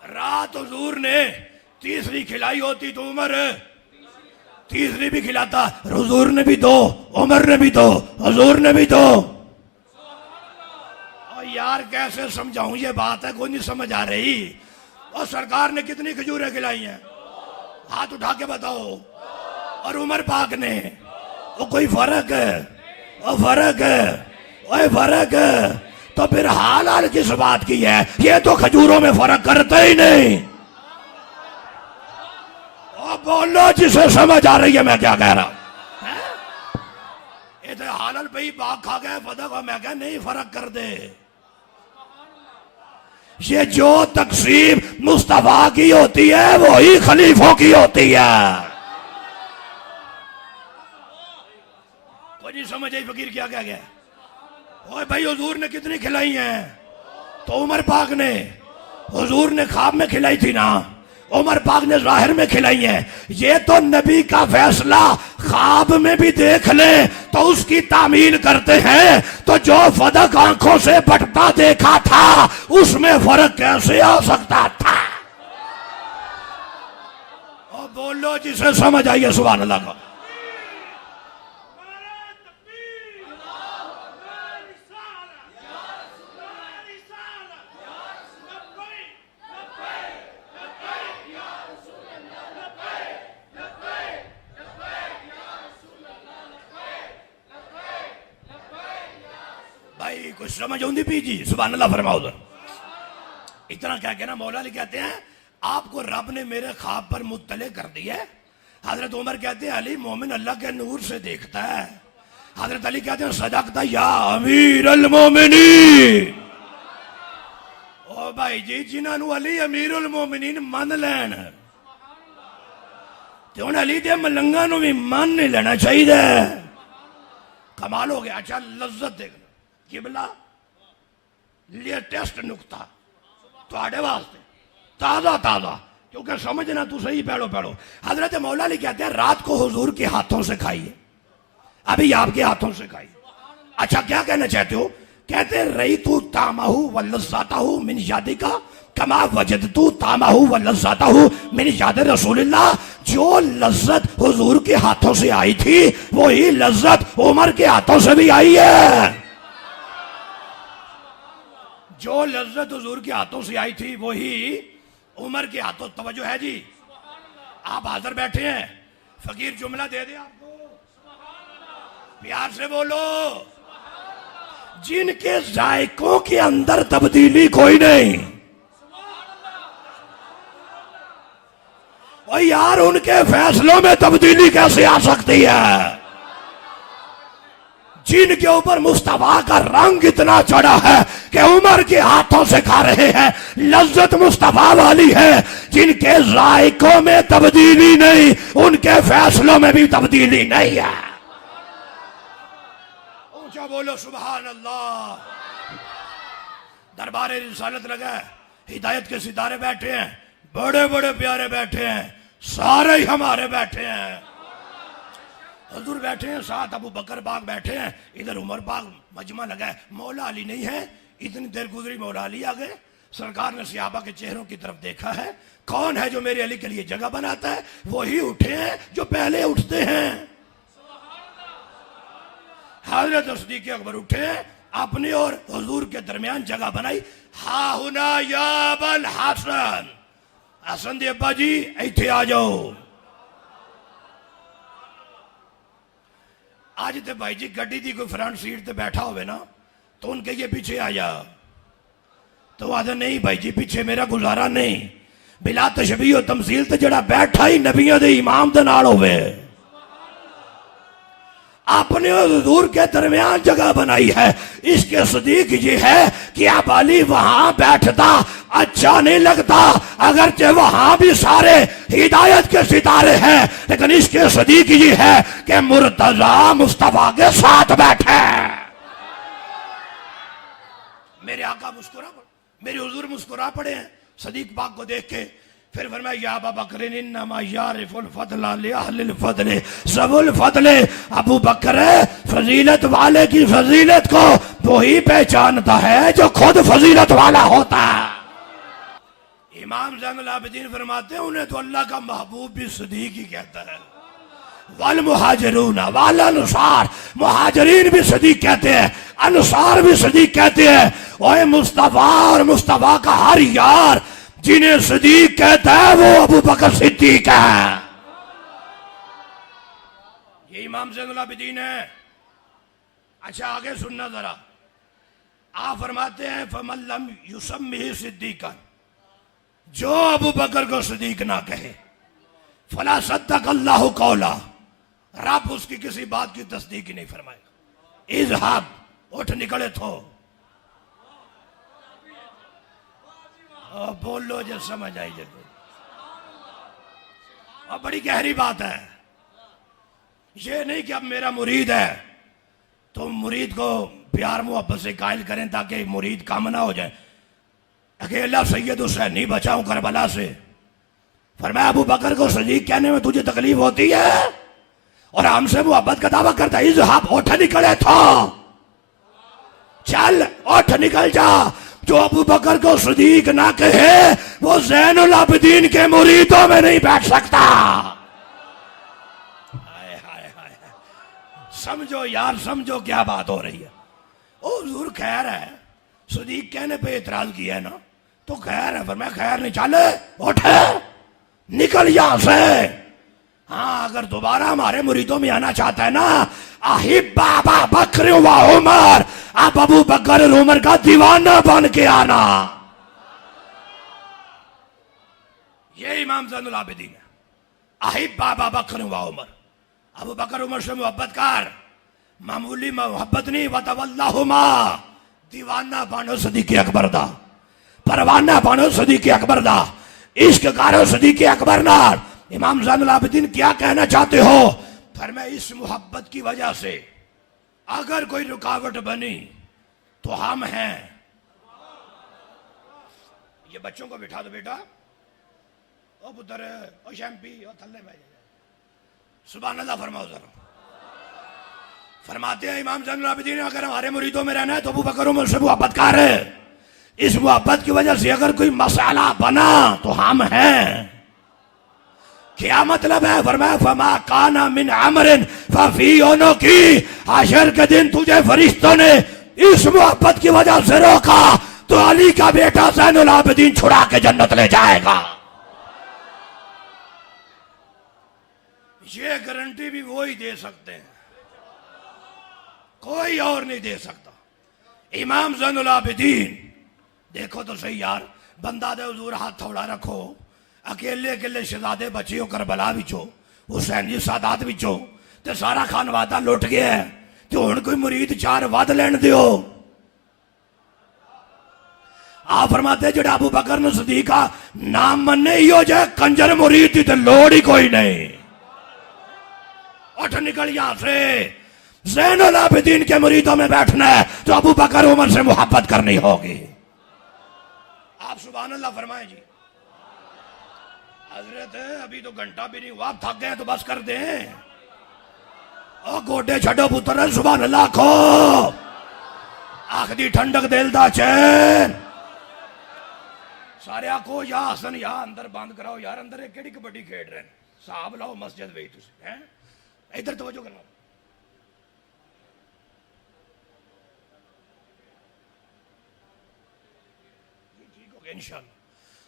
रात हुजूर ने तीसरी खिलाई होती तो उमर तीसरी भी खिलाता। हुजूर ने भी दो, उमर ने भी दो, हुजूर ने भी दो। और यार कैसे समझाऊं, ये बात है कोई नहीं समझ आ रही। और सरकार ने कितनी खजूरें खिलाई हैं, हाथ उठा के बताओ। और उमर पाक ने, वो कोई फर्क है, वो फर्क है, वो फर्क है। तो फिर हाल हाल किस बात की है, ये तो खजूरों में फर्क करते ही नहीं। और बोलो जिसे समझ आ रही है मैं क्या कह रहा हूं। ये तो हाल हाल पे ही बाग खा गए पता को, मैं क्या नहीं फर्क कर दे। ये जो तकसीम मुस्तफा की होती है वही खलीफों की होती है। कोई नहीं समझ आई फकीर क्या कह गया। ओए भाई हुजूर ने कितनी खिलाई हैं, तो उमर पाक ने, हुजूर ने ख्वाब में खिलाई थी ना, उमर पाक ने जाहिर में खिलाई हैं। ये तो नबी का फैसला ख्वाब में भी देख ले तो उसकी तामील करते हैं। तो जो फदक आंखों से बटता देखा था उसमें फर्क कैसे आ सकता था। और बोलो जिसे समझ आइए सुभान अल्लाह को। भाई कुछ समझ आती पी जी सुभान अल्लाह फरमाओ। तो इतना क्या कहना, मौला अली कहते हैं आपको रब ने मेरे ख्वाब पर मुत्तले कर दिया है। हजरत उमर कहते हैं अली मोमिन अल्लाह के नूर से देखता है। हजरत अली कहते हैं सदकता या अमीर अल मोमिनीन। ओ भाई जी जिन्होंने अली अमीर उल मोमिनीन मन लैन ते हुण अली दे मलंगा नूं भी मन नहीं लेना चाहिए। कमाल हो गया। अच्छा लज्जत देख किबला लेटेस्ट नुकता थोड़े वास्ते ताजा ताजा, क्योंकि समझना तू सही पढ़ो पढ़ो। हजरत मौला अली कहते हैं रात को हुजूर के हाथों से खाइए, अभी आपके हाथों से खाइए। अच्छा क्या कहना चाहते हो, कहते रही तू तामाहू व लज़्ज़ताहू मिन यादी का कमा वजद तू तामाहू व लज़्ज़ताहू मिन याद रसूलिल्लाह। जो लज्जत हुजूर के हाथों से आई थी वही लज्जत उमर के हाथों से भी आई है। जो लज्जत हुजूर के हाथों से आई थी वही उमर के हाथों। तवज्जो है जी, आप हाजिर बैठे हैं, फकीर जुमला दे दे आपको, प्यार से बोलो। जिनके जायकों के अंदर तब्दीली कोई नहीं, और यार उनके फैसलों में तब्दीली कैसे आ सकती है। जिनके ऊपर मुस्तफा का रंग इतना चढ़ा है कि उमर के हाथों से खा रहे हैं, लज्जत मुस्तफा वाली है। जिनके जायकों में तब्दीली नहीं, उनके फैसलों में भी तब्दीली नहीं है। ऊंचा बोलो सुभान अल्लाह। दरबार रिसालत लगा है, हिदायत के सितारे बैठे हैं, बड़े बड़े प्यारे बैठे हैं, सारे ही हमारे बैठे हैं। हुजूर बैठे हैं, साथ अबू बकर बाग बैठे हैं, इधर उमर बाग मजमा लगा है। मौला अली नहीं है, इतनी देर गुजरी मौला अली आ गए। सरकार ने सहाबा के चेहरों की तरफ देखा है, कौन है जो मेरे अली के लिए जगह बनाता है। वही उठे हैं जो पहले उठते हैं। हजरत सिद्दीक़ अकबर उठे हैं, अपने और हुजूर के दरमियान जगह बनाई। हा हुना या अबल हसन, हसन दे अब्बा जी इत्थे आ जाओ। आज तो भाई जी गड्डी की कोई फ्रंट सीट पे बैठा होवे ना तो उनके ये पीछे आ जा, तो आदे नहीं भाई जी पीछे मेरा गुजारा नहीं, बिला तशबीह तमसील ते जड़ा बैठा ही नबियों दे इमाम दे नाल होवे। आपने हुजूर के दरमियान जगह बनाई है, इसके सदीक ये है कि अब अली वहां बैठता अच्छा नहीं लगता, अगरचे वहां भी सारे हिदायत के सितारे हैं, लेकिन इसके सदीक ये है कि मुर्तजा मुस्तफा के साथ बैठे। मेरे आका मुस्कुरा पड़े, मेरे हुजूर मुस्कुरा पड़े हैं सदीक पाक को देख के। फिर फरमाया या अबा बकर इन्नमा यारिफुल फदला लिअहलिल फदले सबुल फदले, अबू बकर फजीलत वाले की फजीलत को वही पहचानता है जो खुद फजीलत वाला होता है। इमाम ज़ैनुल आबिदीन फरमाते हैं उन्हें तो अल्लाह का महबूब भी सदीक ही कहता है। वल मुहाजिरून वल अनुसार, मुहाजिरीन भी सदीक कहते हैं, अनुसार भी सदीक कहते हैं। ओए मुस्तफा और मुस्तफा का हर यार जिन्हें सदीक कहता है वो अबू बकर सिद्दीक है। ये इमाम ज़ैनुल आबिदीन है। अच्छा आगे सुनना जरा, आप फरमाते हैं फमल्लम युसम्मिही सिद्दीकन, जो अबू बकर को सदीक ना कहे फला सद्दक अल्लाहु कौला, रब उसकी किसी बात की तस्दीक ही नहीं फरमाएगा। इज़हाब, उठ निकले थो, बोलो जो समझ आई जब। और बड़ी गहरी बात है, ये नहीं कि अब मेरा मुरीद है तो मुरीद को प्यार मोहब्बत से कायल करें ताकि मुरीद कम ना हो जाए। अकेला सैयद हुसैन नहीं बचाऊं करबला से, फरमाया अबू बकर को सदीक कहने में तुझे तकलीफ होती है और हमसे मोहब्बत का दावा करता है। इज़हाब, उठ निकले था, चल उठ निकल जा। जो अबू बकर को सदीक ना कहे वो ज़ैनुल आबिदीन के मुरीदों में नहीं बैठ सकता। हाय हाय हाय, समझो यार, समझो क्या बात हो रही है। ओ हुजूर खैर है, सदीक कहने पे एतराज किया है ना तो खैर है, पर मैं खैर नहीं, चले उठ निकल यहां से। हाँ अगर दोबारा हमारे मुरीदों में आना चाहता है ना, अहिब्बा अबा बकर व उमर, आप अबू बकर और उमर का दीवाना बन के आना। ये इमाम ज़ैनुल आबिदीन है। अहिब्बा अबा बकर व उमर, अबू बकर उमर से मोहब्बत कर, मामूली मोहब्बत नहीं, वतवल्लाहुमा, दीवाना बनो सदीक अकबर दा, परवाना बनो सदीक अकबर दा, इश्क करो सदीक अकबर नाल। इमाम ज़ैनुल आबिदीन क्या कहना चाहते हो? फरमाया इस मोहब्बत की वजह से अगर कोई रुकावट बनी तो हम हैं। ये बच्चों को बिठा दो बेटा, ओ पुत्र, ओ शैम्पी, ओ थल्ले में सुभान अल्लाह फरमाओ जरा। फरमाते हैं इमाम ज़ैनुल आबिदीन अगर हमारे मुरीदों में रहना है तो अबू बकर उमर से मोहब्बत कर है। इस मोहब्बत की वजह से अगर कोई मसाला बना तो हम हैं। क्या मतलब है? फरमाया फमा काना मिन अमरिन फफीओनो की, हशर के दिन तुझे फरिश्तों ने इस मोहब्बत की वजह से रोका तो अली का बेटा ज़ैनुल आबिदीन छुड़ा के जन्नत ले जाएगा। ये गारंटी भी वो ही दे सकते हैं, कोई और नहीं दे सकता। इमाम ज़ैनुल आबिदीन, देखो तो सही यार, बंदा दे हुजूर हाथ थोड़ा रखो, अकेले अकेले शहजादे बचे हो करबला विचो, हुसैन जी सादात विचो, ते सारा खानवादा लुट गया है, तो हुण कोई मुरीद चार वध लैण दिओ। आप फरमाते जेड़ा अबू बकर ने सदीक का नाम मन्ने ही हो जाए कंजर मुरीद की तो लोड़ ही कोई नहीं। उठ निकल यहां से, ज़ैनुल आबिदीन के मुरीदों में बैठना है तो अबू बकर उमर से मोहब्बत करनी होगी। आप सुभान अल्लाह फरमाएं जी। हजरत अभी तो घंटा भी नहीं हुआ, आप थक गए तो बस कर दें। ओ गोडे छड़ो पुत्र, सुभान अल्लाह खो, आख दी ठंडक दिल दा चैन। सारे आखो या हसन या अंदर बंद कराओ यार, अंदर एक केड़ी कबड्डी खेड रहे हैं, साहब लाओ मस्जिद वे तुसी हैं, इधर तवज्जो करना। ठीक हो गया इंशाल्लाह,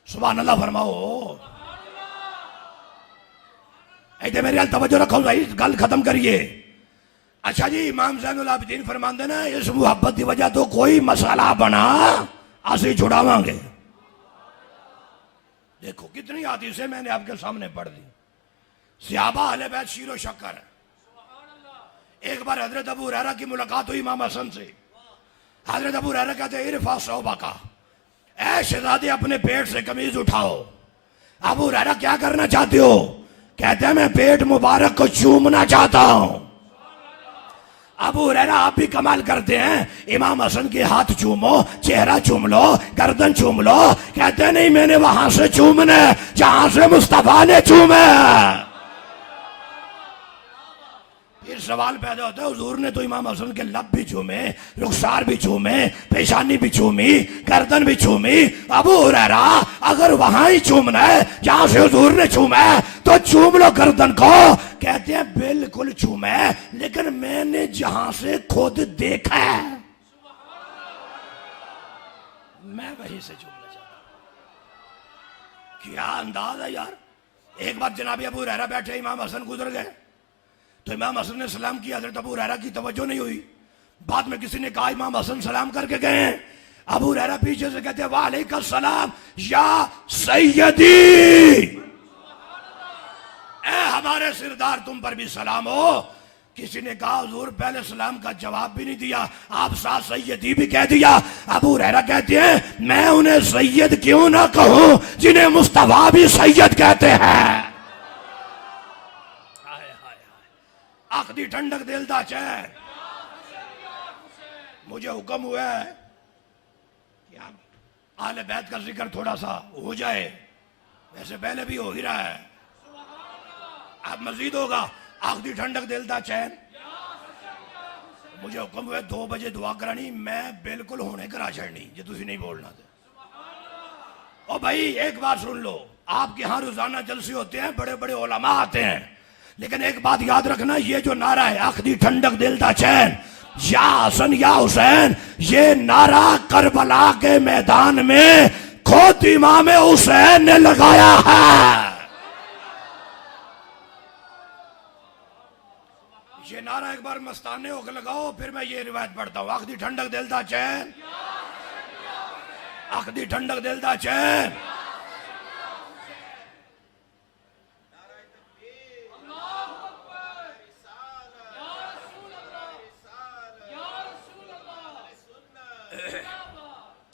सुभान अल्लाह फरमाओ। इधर मेरे हाल तवज्जो रखो भाई, गल खत्म करिए। अच्छा जी, इमाम ज़ैनुल आबिदीन फरमाते ना, इस मुहब्बत की वजह तो कोई मसाला बना असी छुड़ावांगे। देखो कितनी हदीसें मैंने आपके सामने पढ़ दी। सहाबा अहले बैत शीरो शक्कर है। एक बार हजरत अबू हुरैरा की मुलाकात हुई इमाम हसन से। हजरत अबू हुरैरा कहते इरफा सौबा का, ऐ शहजादे अपने पेट से कमीज उठाओ। अबू हुरैरा क्या करना चाहते हो? कहते हैं मैं पेट मुबारक को चूमना चाहता हूं। अबू हुरैरा आप भी कमाल करते हैं, इमाम हसन के हाथ चूमो, चेहरा चूम लो, गर्दन चूम लो। कहते हैं नहीं, मैंने वहां से चूमने जहां से मुस्तफा ने चूमे। फिर सवाल पैदा होता है, हुजूर ने तो इमाम हसन के लब भी चूमे, रुखसार भी चूमे, पेशानी भी चूमी, गर्दन भी चूमी। अबू हुरैरा अगर वहां ही चूमना है जहां से हुजूर ने चूमा है तो चूम लो गर्दन को। कहते हैं बिल्कुल चूमे, लेकिन मैंने जहां से खुद देखा है मैं वहीं से चूमना चाहता हूं। क्या अंदाज है यार। एक बार जनाब अबू हुरैरा बैठे, इमाम हसन गुजर गए तो इमाम हसन ने सलाम किया, हजरत अबू हुरैरा की तवज्जो नहीं हुई। बाद में किसी ने कहा इमाम हसन सलाम करके गए हैं। अबू हुरैरा पीछे से कहते हैं वालेकुम सलाम या सैयदी, ए हमारे सिरदार तुम पर भी सलाम हो। किसी ने कहा हुजूर पहले सलाम का जवाब भी नहीं दिया, आप साथ सैयदी भी कह दिया। अबू हुरैरा कहते हैं मैं उन्हें सैयद क्यों ना कहूं जिन्हें मुस्तफा भी सैयद कहते हैं। आखदी ठंडक दिलदा चैन, मुझे हुक्म हुआ है कि आले बैत का जिक्र थोड़ा सा हो जाए। वैसे पहले भी हो ही रहा है, अब मजीद होगा। आखदी ठंडक दिलदा चैन, मुझे हुक्म हुआ 2 बजे दुआ करानी, मैं बिल्कुल होने करा छड़नी जो तुसी नहीं बोलना थे। ओ भाई एक बात सुन लो, आपके यहाँ रोजाना जलसे होते हैं, बड़े बड़े उलमा आते हैं, लेकिन एक बात याद रखना, ये जो नारा है आखदी ठंडक दिलदा चैन, या हसन या हुसैन, ये नारा करबला के मैदान में खुद इमाम हुसैन ने लगाया है। ये नारा एक बार मस्ताने होकर लगाओ, फिर मैं ये रिवायत पढ़ता हूं। आखदी ठंडक दिलदा चैन, आखदी ठंडक दिलदा चैन।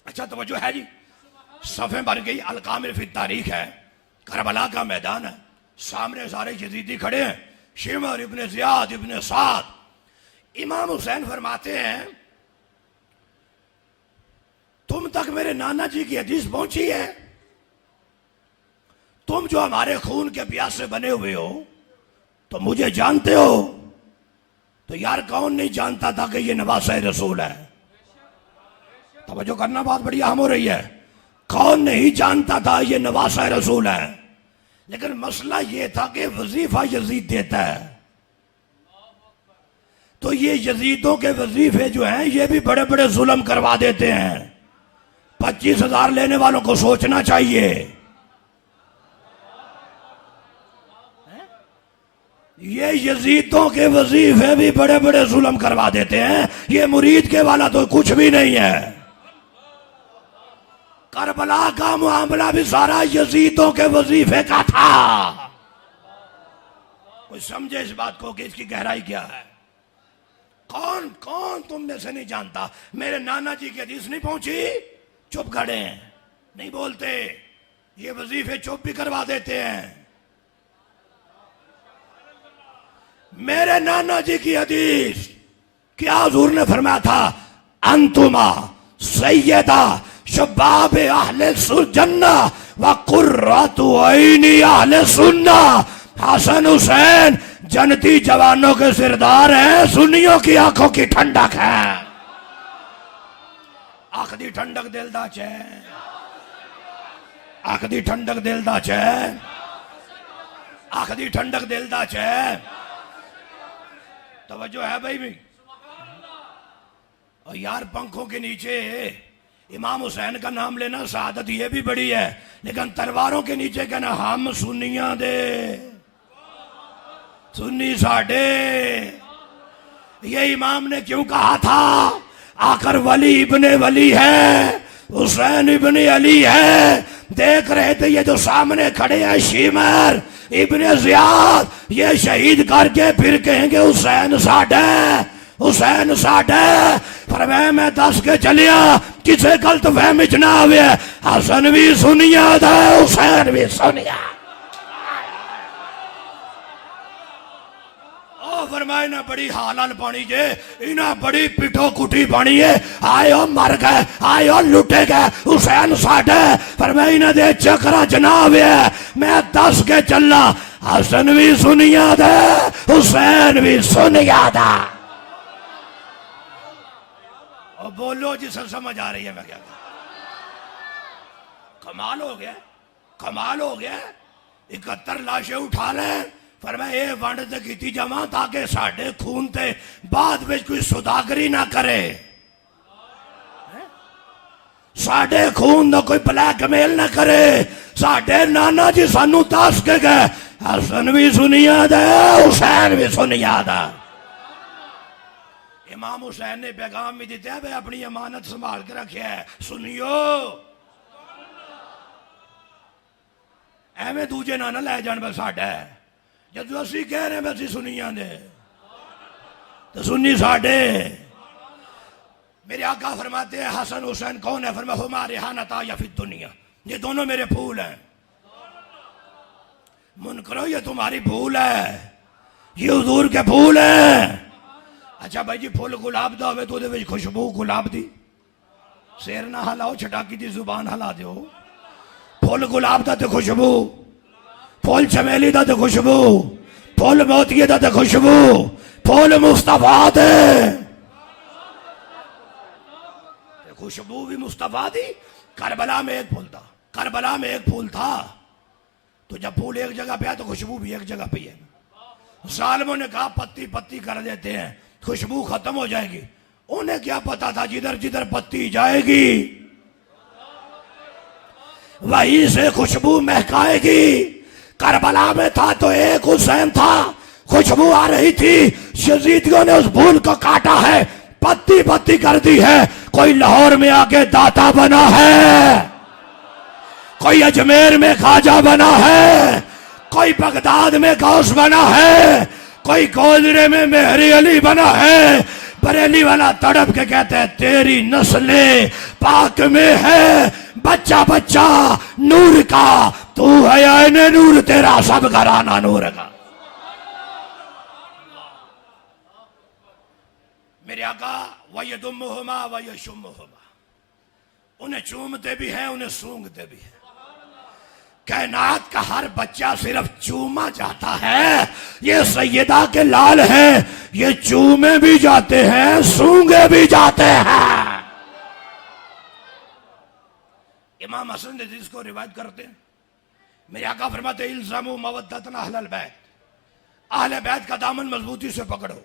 अच्छा तवज्जो है जी, सफ़े भर गई। अलकामिल फी तारीख है, करबला का मैदान है, सामने सारे यजीदी खड़े हैं, शिमर इब्ने ज़ियाद इब्ने साद। इमाम हुसैन फरमाते हैं तुम तक मेरे नाना जी की हदीस पहुंची है, तुम जो हमारे खून के प्यासे बने हुए हो तो मुझे जानते हो। तो यार कौन नहीं जानता था कि ये नवासे रसूल है। तवज्जो करना, बात बड़ी अहम हो रही है। कौन नहीं जानता था ये नवासा रसूल है, लेकिन मसला ये था कि वजीफा यजीद देता है, तो ये यजीदों के वजीफे जो हैं ये भी बड़े बड़े जुल्म करवा देते हैं। 25,000 लेने वालों को सोचना चाहिए। ये यजीदों के वजीफे भी बड़े बड़े जुल्म करवा देते हैं, ये मुरीद के वाला तो कुछ भी नहीं है। करबला का मामला भी सारा यजीदों के वजीफे का था। कोई समझे इस बात को कि इसकी गहराई क्या है। कौन कौन तुम में से नहीं जानता। मेरे नाना जी की हदीस नहीं पहुंची, चुप खड़े हैं, नहीं बोलते। ये वजीफे चुप भी करवा देते हैं। मेरे नाना जी की हदीस क्या हुजूर ने फरमाया था, अंतुमा सैयदा शबाब अहले जन्ना व कुर्रतु ऐनी अहले सुन्ना। हसन हुसैन जनती जवानों के सिरदार हैं, सुन्नियों की आंखों की ठंडक है। आखदी ठंडक दिलदा चैन, आखदी ठंडक दिलदा चैन, आखदी ठंडक दिलदा चैन। तवज्जो है भाई भी। और यार पंखों के नीचे इमाम हुसैन का नाम लेना शहादत ये भी बड़ी है, लेकिन तलवारों के नीचे कहना हम सुन्नियां दे, सुन्नी साडे, ये इमाम ने क्यों कहा था आखिर वली इब्ने वली है, हुसैन इब्ने अली है। देख रहे थे ये जो सामने खड़े हैं शिमर इब्ने जियाद, ये शहीद करके फिर कहेंगे हुसैन साडा, हुसैन साडा। फरमाया मैं दस के चलिया किसे गलत फहमी च ना आवे, हसन भी सुनिया था हुसैन भी सुनिया। फरमाए ना बड़ी हालाल पानी जे, इना बड़ी पिठो कुटी पानी है, आयो मर गए आयो लुटे गए हुसैन साडे। फरमाए इना दे चकरा जनाब है मैं दस के चलना, हसन भी सुनिया था हुसैन भी सुनिया था। और बोलो जिसे समझ आ रही है मैं क्या कमाल हो गया, कमाल हो गया। 71 लाशें उठा लें फरमाया ये वंड ते कीती जमा ताकि साडे खून ते बाद में कोई सुदागरी ना करे, साडे खून दा कोई ब्लैकमेल ना करे। साडे नाना जी सानू दस के गए हसन भी सुनिया दा हुसैन भी सुनिया दा। इमाम हुसैन ने पैगाम भी दिता है अपनी अमानत संभाल के रखिया है, सुनियो एवं दूजे ना लै जान बस साडा जो असी कह रहे हैं सुनिया ने तो सुन्नी साडे। मेरे आका फरमाते हैं हसन हुसैन कौन है, फरमा हमारे हानता या फिर दुनिया, ये दोनों मेरे फूल हैं। मन करो ये तुम्हारी फूल है, ये हुजूर के फूल हैं। अच्छा भाई जी फुल गुलाब दा होवे तो उहदे विच खुशबू गुलाब दी, सिर ना हिलाओ छटाकी दी जुबान हिला दिओ। फुल गुलाब दा ते खुशबू, फुल चमेली दा ते खुशबू, फुल मोतिये दा ते खुशबू, फुल मुस्तफा दे खुशबू भी मुस्तफा दी। करबला में एक फूल था, करबला में एक फूल था तो जब फूल एक जगह पे है तो खुशबू भी एक जगह पे है। जालिमों ने कहा पत्ती पत्ती कर देते हैं खुशबू खत्म हो जाएगी, उन्हें क्या पता था जिधर जिधर पत्ती जाएगी वहीं से खुशबू महकाएगी। करबला में था तो एक हुसैन था, खुशबू आ रही थी, यजीदियों ने उस फूल को काटा है, पत्ती पत्ती कर दी है। कोई लाहौर में आके दाता बना है, कोई अजमेर में खाजा बना है, कोई बगदाद में गौस बना है, कोई गोदरे में मेहरी अली बना है। बरेली वाला तड़प के कहते हैं तेरी नस्ले पाक में है, बच्चा बच्चा नूर का तू है या नूर तेरा सब घराना नूर का। मेरे आका वह दुम्हुमा वह शुम्हुमा, उन्हें चूमते भी हैं उन्हें सूंघते भी हैं। कायनात का हर बच्चा सिर्फ चूमा जाता है, ये सैयदा के लाल हैं, ये चूमे भी जाते हैं सूंघे भी जाते हैं। इमाम हसन ने जिसको रिवायत करते हैं मेरे आका फरमाते इल्जामु मवद्दतन अहलल बैत, अहले बैत का दामन मजबूती से पकड़ो,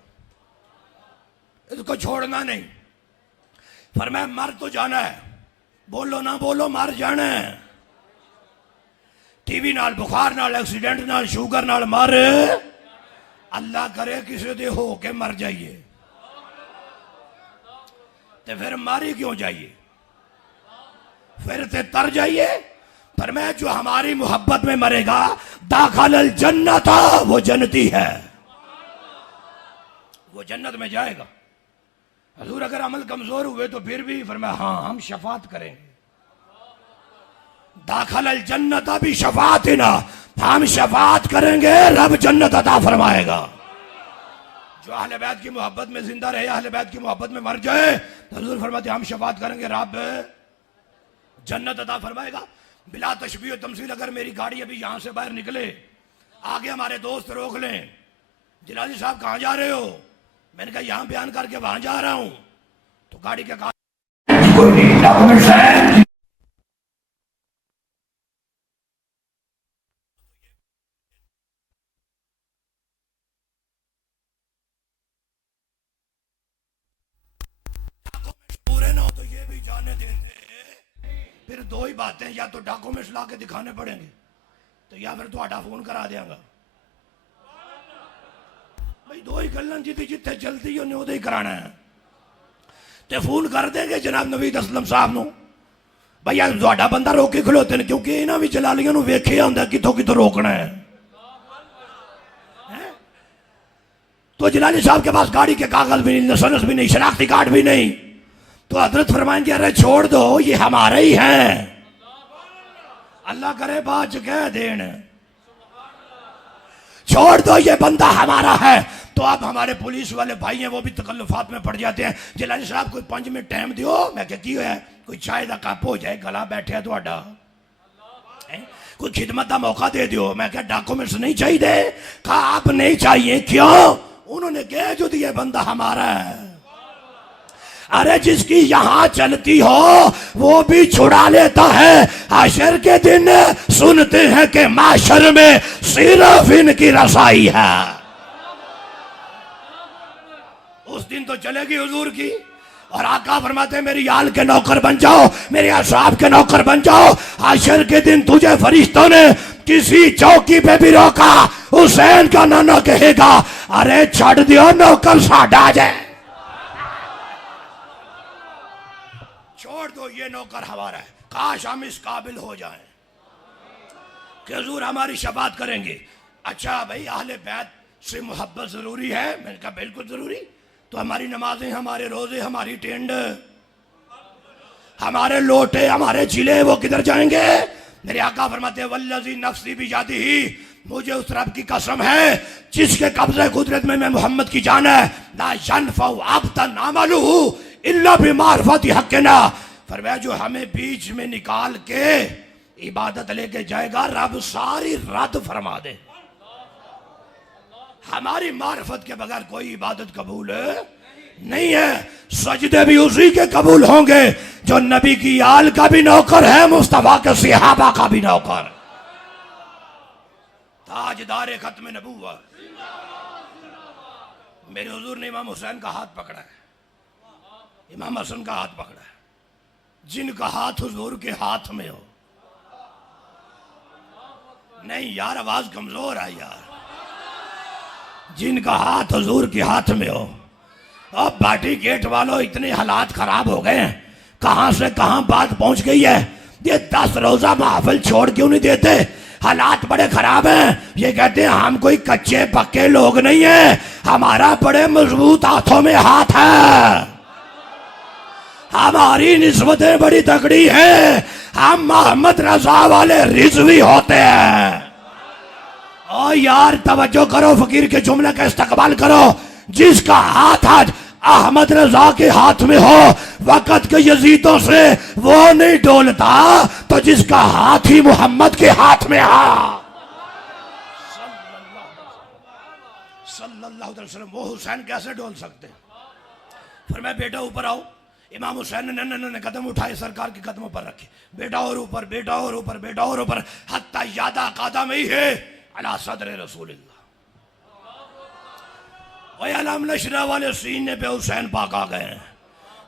इसको छोड़ना नहीं। फरमाया मर तो जाना है, बोलो ना बोलो मर जाना है। टीवी नाल बुखार नाल एक्सीडेंट नाल शुगर नाल मर, अल्लाह करे किसी दे हो के मर जाइए तो फिर मारी क्यों जाइए, फिर ते तर जाइए। पर मैं जो हमारी मोहब्बत में मरेगा दाखिल जन्नत, वो जन्नती है, वो जन्नत में जाएगा। हजूर अगर अमल कमजोर हुए तो फिर भी फरमाया हाँ हम शफात करेंगे, दाखिल जन्नत भी शफात ही ना, हम शफात करेंगे रब जन्नत अता फरमाएगा। जो अहले बैत की मोहब्बत में जिंदा रहे, अहले बैत की मोहब्बत में मर जाए तो हुजूर फरमाते हम शफात करेंगे रब जन्नत अता फरमाएगा। बिला तशबीह तमसील अगर मेरी गाड़ी अभी यहां से बाहर निकले, आगे हमारे दोस्त रोक लें, जिलानी साहब कहां जा रहे हो, मैंने कहा यहां बयान करके वहां जा रहा हूं, तो गाड़ी के पूरे ना हो तो ये भी जाने देते। फिर दो ही बातें, या तो डॉक्यूमेंट्स ला के दिखाने पड़ेंगे तो या फिर थोड़ा फोन करा देंगे। भाई भाई दो ही गल्लां जिथे जिथे जल्दी उन्हें उदे ही कराना है ते फोन कर देंगे जनाब नवीद असलम साहब नूं भैया तुहाडा बंदा रोक के खलोते ने क्योंकि इन्हां भी जलालियां नूं वेखिया हुंदा किथों किथों रोकना है। तो जलाली साहब के पास गाड़ी के कागज भी नहीं, लाइसेंस भी नहीं, शनाख्ती कार्ड भी नहीं, तो हजरत फरमाएंगे अरे छोड़ दो ये हमारे ही हैं, अल्लाह करे बाज कह देन, छोड़ दो ये बंदा हमारा है। तो आप हमारे पुलिस वाले भाई हैं वो भी तकल्लुफात में पड़ जाते हैं। जलाली साहब कोई 5 मिनट टाइम दियो, मैं क्या की है कोई चाय का कप हो जाए, गला बैठे थोड़ा कोई खिदमत का मौका दे दियो, मैं क्या डॉक्यूमेंट्स नहीं चाहिए, कहा आप नहीं चाहिए क्यों, उन्होंने कहा जो ये बंदा हमारा है। अरे जिसकी यहां चलती हो वो भी छुड़ा लेता है, आशर के दिन सुनते हैं कि माशर में सिर्फ इनकी रसाई है। उस दिन तो चलेगी हुजूर की, और आका फरमाते हैं मेरी आल के नौकर बन जाओ, मेरे असहाब के नौकर बन जाओ। आशर के दिन तुझे फरिश्तों ने किसी चौकी पे भी रोका, हुसैन का नाना कहेगा अरे छड़ दियो नौकर साडा जाए, छोड़ दो ये नौकर हमारा है। काश हम इस काबिल हो जाएं कि हुजूर हमारी शफाअत करेंगे। अच्छा भाई अहले बैत से मोहब्बत जरूरी है, मैंने कहा बिल्कुल जरूरी। तो हमारी नमाजें, हमारे रोजे, हमारी टेंड, हमारे लोटे, हमारे चिले वो किधर जाएंगे? मेरे आका फरमाते हैं वल्लज़ी नफ्सी बियदिही, मुझे उस रब की कसम है जिसके कब्ज़े कुदरत में मैं मोहम्मद की जान है, ला यनफ़उ अब्दन अमलुहु इल्ला बिमारफति हक़्क़िना, फरमाया जो हमें बीच में निकाल के इबादत लेके जाएगा रब सारी रद्द फरमा दे। हमारी मार्फत के बगैर कोई इबादत कबूल नहीं है। सजदे भी उसी के कबूल होंगे जो नबी की आल का भी नौकर है, मुस्तफा के सहाबा का भी नौकर, ताजदार खत्म नबूवत। मेरे हुजूर ने इमाम हुसैन का हाथ पकड़ा है, इमाम हसन का हाथ पकड़ा है, जिनका हाथ हुजूर के हाथ में हो। नहीं यार आवाज कमजोर है यार, जिनका हाथ हुजूर के हाथ में हो। अब भाटी गेट वालों इतने हालात खराब हो गए हैं, कहां से कहां बात पहुंच गई है। ये 10 रोजा महफिल छोड़ क्यों नहीं देते? हालात बड़े खराब हैं। ये कहते हैं हम कोई कच्चे पक्के लोग नहीं है, हमारा बड़े मजबूत हाथों में हाथ है, हमारी निस्बतें बड़ी तगड़ी हैं, हम मोहम्मद रजा वाले रिजवी होते हैं। ओ यार तवज्जो करो, फकीर के जुमले का इस्तकबाल करो। जिसका हाथ आज अहमद रजा के हाथ में हो, वक़्त के यजीदों से वो नहीं डोलता, तो जिसका हाथ ही मोहम्मद के हाथ में आ सल्लल्लाहु अलैहि वसल्लम, वो हुसैन कैसे डोल सकते? फिर मैं बेटा ऊपर आओ, इमाम हुसैन ने नन्हे कदम उठाए, सरकार के कदमों पर रखे, बेटा और ऊपर, बेटा और ऊपर, बेटा और ऊपर, हत्ता यादा कदम ही है अला सदर रसूलुल्लाह। वही अलम नशरा वाले सीने पे हुसैन पाक आ गए हैं,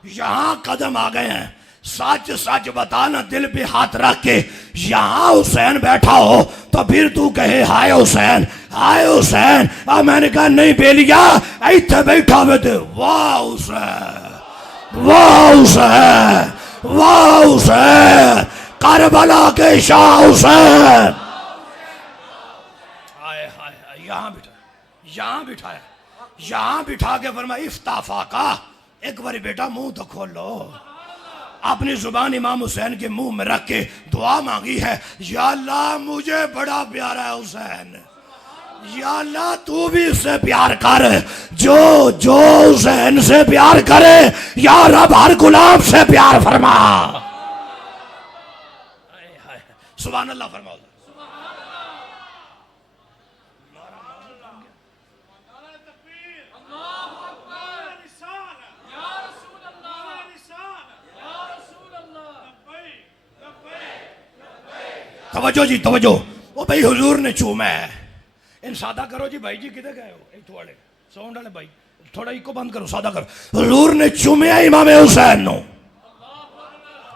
यहाँ कदम आ गए हैं। सच सच बताना, दिल पे हाथ रख के यहाँ हुसैन बैठा हो तो फिर तू कहे हाय हुसैन, हाय हुसैन। अब मैंने कहा नहीं बेलिया, इतने बैठा हुए थे, वाह हुसैन, वाह हुसैन, वाह हुसैन, करबला के शाह हुसैन। हाय हाय, यहाँ बिठा, यहाँ बिठाया, यहाँ बिठा के फरमाया इफ्ताफा का, एक बार बेटा मुंह तो खोल लो। अपनी जुबान इमाम हुसैन के मुंह में रख के दुआ मांगी है, या अल्लाह मुझे बड़ा प्यारा है हुसैन, या अल्लाह तू भी उससे प्यार कर, जो जो हुसैन से प्यार करे या रब हर गुलाम से प्यार फरमा। सुभान अल्लाह फरमाओ। तवज्जो जी तवज्जो। वो भाई हुजूर ने चूमा है, इन सादा करो जी भाई जी, किधर गए हो थोड़े साउंड वाले भाई, थोड़ा इको बंद करो, सादा करो। हुजूर ने चूमिया इमाम हुसैन नो,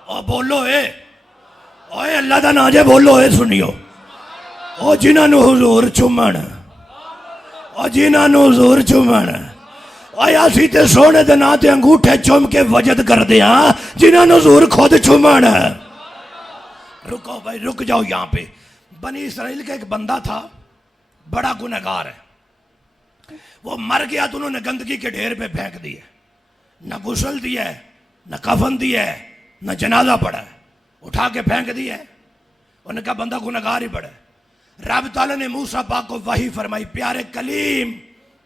और बोलो ए ओए अल्लाह दा नाम जे बोलो ए सुनियो, ओ जिन्हां नु हुजूर चूमण, और जिन्होंने हुजूर चुमन असी तो सोने के ना ते अंगूठे चुम के वजद करते हाँ जिन्होंने हुजूर खुद चुमन। रुको भाई रुक जाओ यहाँ पे। बनी इसराइल का एक बंदा था, बड़ा गुनहगार है, वो मर गया तो उन्होंने गंदगी के ढेर पे फेंक दिए, न गुसल दिया है, न कफन दिया है, न जनाजा पड़ा है, उठा के फेंक दिया है। उन्होंने कहा बंदा गुनहगार ही पड़ा है। रब ताला ने मूसा पाक को वही फरमाई, प्यारे कलीम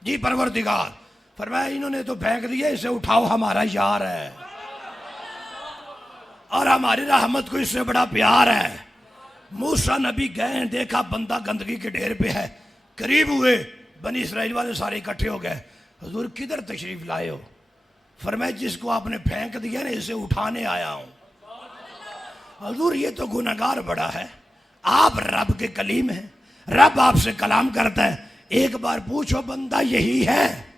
जी परवरदिगार, फरमाया इन्होंने तो फेंक दिया, इसे उठाओ, हमारा यार है और हमारी रहमत को इससे बड़ा प्यार है। मूसा नबी गए, देखा बंदा गंदगी के ढेर पे है, करीब हुए, बनी इसराइल वाले सारे इकट्ठे हो गए, हुजूर किधर तशरीफ लाए हो? फरमाया जिसको आपने फेंक दिया ना इसे उठाने आया हूं। हुजूर ये तो गुनहगार बड़ा है, आप रब के कलीम हैं, रब आपसे कलाम करता है, एक बार पूछो बंदा यही है?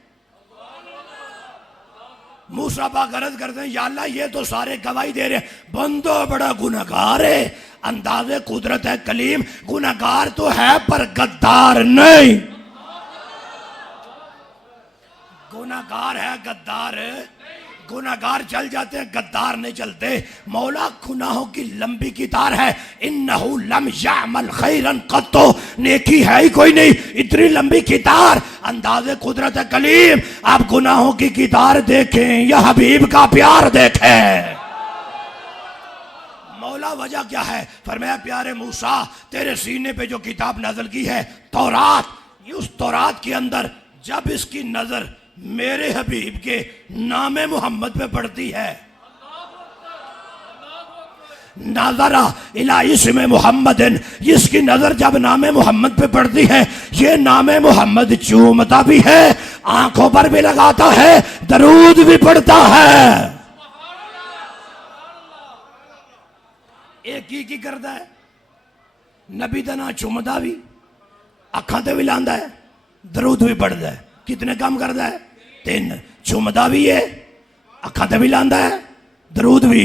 मूसा पाक अर्ज करते हैं या अल्लाह ये तो सारे गवाही दे रहे हैं बंदा बड़ा गुनहगार है, अंदाज़े कुदरत है कलीम, गुनहगार तो है पर गद्दार नहीं। गुनहगार है गद्दार है, गुनहगार चल जाते हैं गद्दार नहीं चलते। मौला गुनाहों की लंबी कितार है, इन्नहु लम यामल खैरन कत्तो, नेकी है ही कोई नहीं, इतनी लंबी कितार। अंदाज़े कुदरत है कलीम, आप गुनाहों की कितार देखें या हबीब का प्यार देखें। मौला वजह क्या है? फरमाया प्यारे मूसा तेरे सीने पे जो किताब नाज़िल की है तौरात, उस तौरात के अंदर जब इसकी नजर मेरे हबीब के नामे मोहम्मद पे पड़ती है, नाजरा इला इस्मे मोहम्मदिन, इसकी नजर जब नामे मोहम्मद पे पड़ती है, ये नामे मोहम्मद चूमता भी है, आंखों पर भी लगाता है, दरूद भी पढ़ता है। एक ही करता है, नबी दा नाम चूमदा भी, अखा ते भी लांदा है, दरूद भी पढ़ता है। कितने काम करता है? 3। चूमदा भी है, अखा ते भी लांदा है, दरूद भी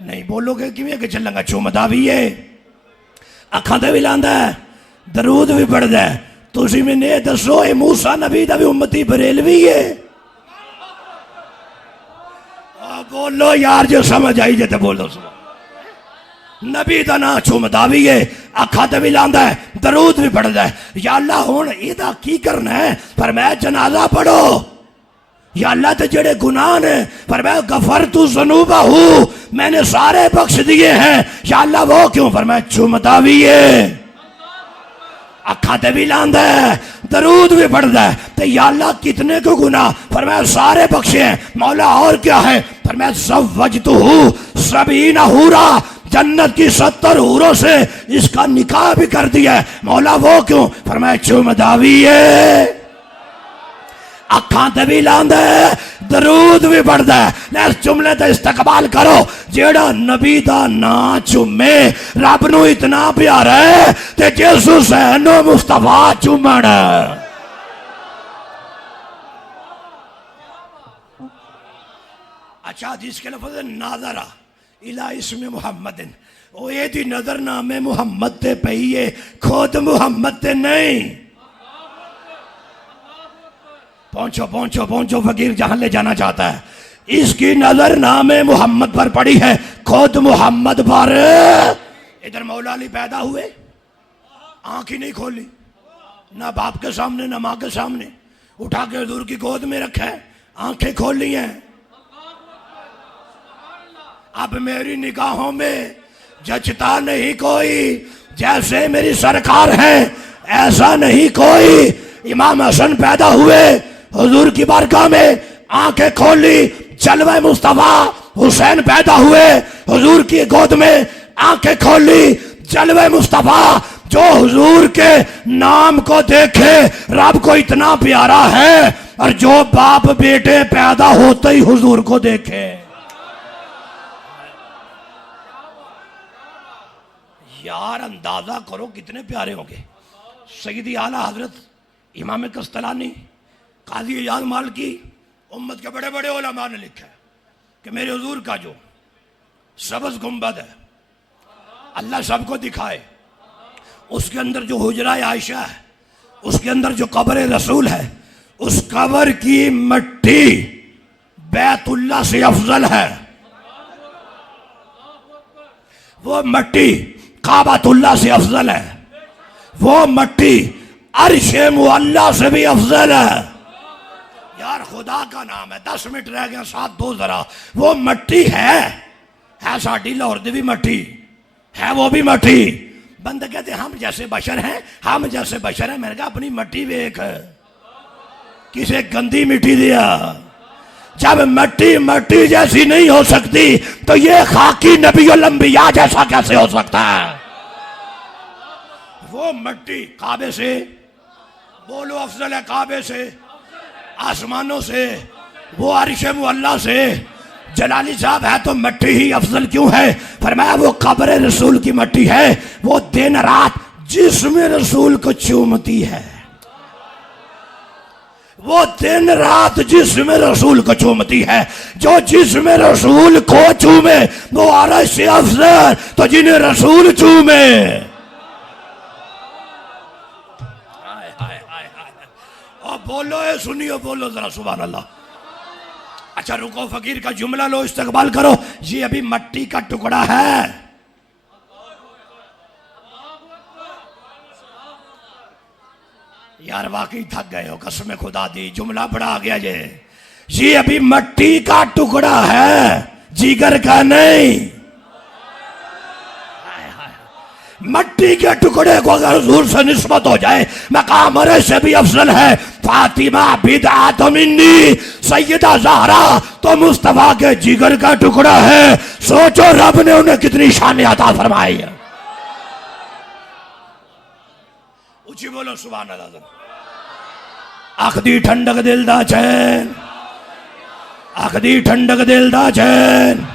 नहीं बोलोगे किवें कि चलूंगा। चूमदा भी है, अखा ते भी लांदा है, दरूद भी पढ़ता है। तुसी मैंने ये दसो ये मूसा नबी दा भी उम्मती बरेलवी है? बोलो यार जो समझ आई जे ते बोलो। नबी दा नाम चूमदा भी है, अखा ते भी लांदा है, दरूद भी पढ़दा है। या अल्लाह हुण इहदा की करना है? फरमाया जनाजा पढ़ो। या अल्लाह ते जेड़े गुनाह ने, फरमाया गफरतु ज़ुनूबहु, मैंने सारे बख्श दिए हैं। या अल्लाह वो क्यों? फरमाया चूमदा भी है, अखा ते भी लांदा है, दरूद भी पढ़दा है। तो या अल्लाह कितने को गुनाह? फरमाया सारे बख्शे हैं। मौला और क्या है? फरमाया ज़व्वजतुहु सबीना हूरा, जन्नत की 70 हूरों से इसका निकाह भी कर दिया है। मौला वो क्यों? फरमाया चूमदा भी है, अखा ते भी लांदा है, दरूद भी पढ़दा है। इस जुमले का इस्तकबाल करो, जेड़ा नबी दा ना चूमे रब नू इतना प्यारा है ते जिस हुसैन नू मुस्तफा चूमण। अच्छा जिसके लफ्ज़ नाज़रा इला इस्मे मुहम्मदिन, ओ ये दी नजर नामे मुहम्मद ते पई है, खुद मुहम्मद ते नहीं। पहुंचो पहुंचो पहुंचो, फकीर जहां ले जाना चाहता है। इसकी नजर नामे मोहम्मद पर पड़ी है, खुद मोहम्मद पर। इधर मौला अली पैदा हुए, आंख ही नहीं खोली, ना बाप के सामने ना माँ के सामने, उठा के हुजूर की गोद में रखा है, आंखें खोल ली हैं। अब मेरी निगाहों में जचता नहीं कोई, जैसे मेरी सरकार है ऐसा नहीं कोई। इमाम हसन पैदा हुए, हुजूर की बारगाह में आंखें खोली, जलवा मुस्तफा। हुसैन पैदा हुए, हुजूर की गोद में आंखें खोली, जलवा मुस्तफा। जो हुजूर के नाम को देखे रब को इतना प्यारा है, और जो बाप बेटे पैदा होते ही हुजूर को देखे। यार अंदाजा करो कितने प्यारे होंगे। सैयदी आला हजरत इमाम कस्तलानी, काजी इयाज़ मालिकी, उम्मत के बड़े बड़े उलमा ने लिखा है कि मेरे हुजूर का जो सबज गुंबद है, अल्लाह सबको दिखाए, उसके अंदर जो हुजरा आयशा है उसके अंदर जो कब्र रसूल है, उस कब्र की मट्टी बैतुल्ला से अफजल है। वो मट्टी काबातुल्ला से अफजल है। वो मट्टी अर्शे मुअल्ला से भी अफजल है। यार खुदा का नाम है, 10 मिनट रह गया, साथ दो जरा। वो मट्टी है साड़ी लाहौर दी भी मट्टी है, वो भी मट्टी। बंदे कहते हम जैसे बशर हैं, हम जैसे बशर हैं। मैंने कहा अपनी मट्टी वेख, किसे गंदी मिट्टी दिया। जब मट्टी मट्टी जैसी नहीं हो सकती तो ये खाकी नबी और लंबिया जैसा कैसे हो सकता है। वो मट्टी काबे से, बोलो अफजल है काबे से, आसमानों से, वो अर्शे मुअल्ला से। जलाली साहब है तो मट्टी ही अफजल क्यों है? फरमाया वो कब्र रसूल की मट्टी है, वो दिन रात जिस्म रसूल को चूमती है। वो दिन रात जिस्म रसूल को चूमती है। जो जिस्म रसूल को चूमे वो अर्श से अफजल, तो जिन्हें रसूल चूमे। और बोलो ए सुनियो, बोलो जरा सुभान अल्लाह। अच्छा रुको, फकीर का जुमला लो, इस्तकबाल करो। ये अभी मट्टी का टुकड़ा है। यार वाकई थक गए हो, कसम खुदा दी, जुमला बड़ा आ गया। ये अभी मट्टी का टुकड़ा है, जिगर का नहीं। मट्टी के टुकड़े को अगर हुजूर से निस्बत हो जाए, मकाम अर्श से भी अफजल है। फातिमा बिदअत मिन्नी, सैयदा ज़हरा तो मुस्तफा के जिगर का टुकड़ा है। सोचो रब ने उन्हें कितनी शान अता फरमाई है। ऊंची बोलो सुभान अल्लाह। आखदी ठंडक दिल दा चैन, आखदी ठंडक दिल दा चैन।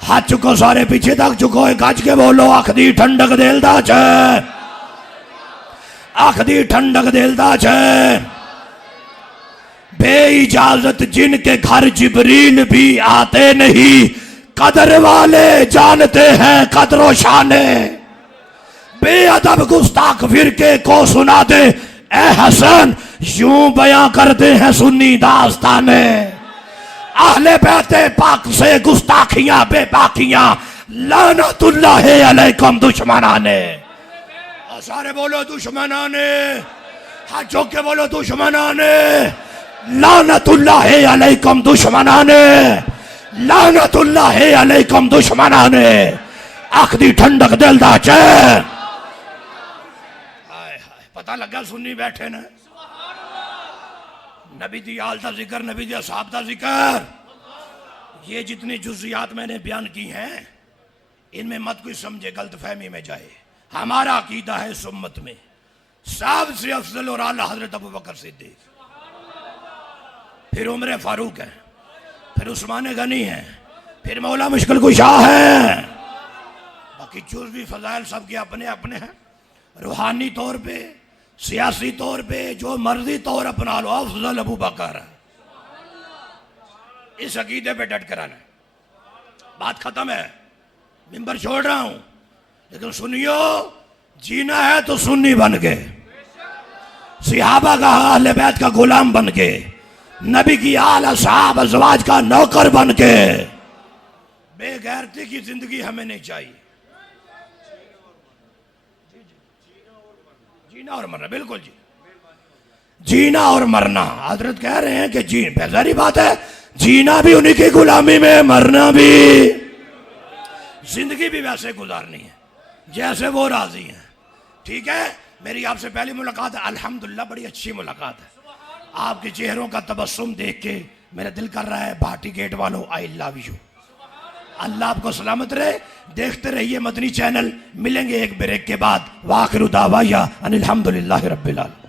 हाथ चुको सारे, पीछे तक चुको, गज के बोलो आखदी ठंडक दिल दा चैन, आखदी ठंडक दिल दा चैन। बेइजाजत जिनके घर जिब्रील भी आते नहीं, कदर वाले जानते हैं कदर व शाने। बेअदब गुस्ताख फिरके को सुना दे ए हसन, यूं बयां करते हैं सुन्नी दास्ताने। अहले बैते पाक से गुस्ताखियां बेबाकियां, लानतुल्लाह अलैकुम दुश्मनाने। और सारे बोलो दुश्मनाने, हाथ चौक के बोलो दुश्मनाने। लानतुल्लाह अलैकुम दुश्मनाने, लानतुल्लाह अलैकुम दुश्मनाने। आखदी ठंडक दिल दा चैन। पता लगा सुन्नी बैठे ना, नबी दी आल का जिक्र, नबी दी असहाब का जिक्र। ये जितनी जुज़ियात मैंने बयान की हैं, इनमें मत कोई समझे गलत फहमी में जाए। हमारा अकीदा है इस उम्मत में सबसे अफजल और आला हजरत अबू बकर सिद्दीक, फिर उमर फारूक है, फिर उस्मान गनी है, फिर मौला मुश्किल कुशा है। बाकी जुज़वी फजाइल सबके अपने अपने हैं। रूहानी तौर पे, सियासी तौर पे, जो मर्जी तौर अपना लो, अफजल अबू बकर है। इस अकीदे पे डट कर आना। बात खत्म है, मिंबर छोड़ रहा हूं, लेकिन सुनियो, जीना है तो सुन्नी बन के, सिहाबा का अहले बैत का गुलाम बन के, नबी की आल असहाब अज़वाज का नौकर बन के। बेगैरती की जिंदगी हमें नहीं चाहिए। जीना और मरना, बिल्कुल जी, जीना और मरना। हजरत कह रहे हैं कि जी बेजारी बात है, जीना भी उन्हीं की गुलामी में, मरना भी। जिंदगी भी वैसे गुजारनी है जैसे वो राजी हैं। ठीक है, मेरी आपसे पहली मुलाकात है, अल्हम्दुलिल्लाह बड़ी अच्छी मुलाकात है। आपके चेहरों का तबस्सुम देख के मेरा दिल कर रहा है, भाटी गेट वालों आई लव यू। अल्लाह आपको सलामत रहे। देखते रहिए मदनी चैनल। मिलेंगे एक ब्रेक के बाद। वाखिरु दावाया अनिल हम्दुलिल्लाहि रब्बिल आलमीन।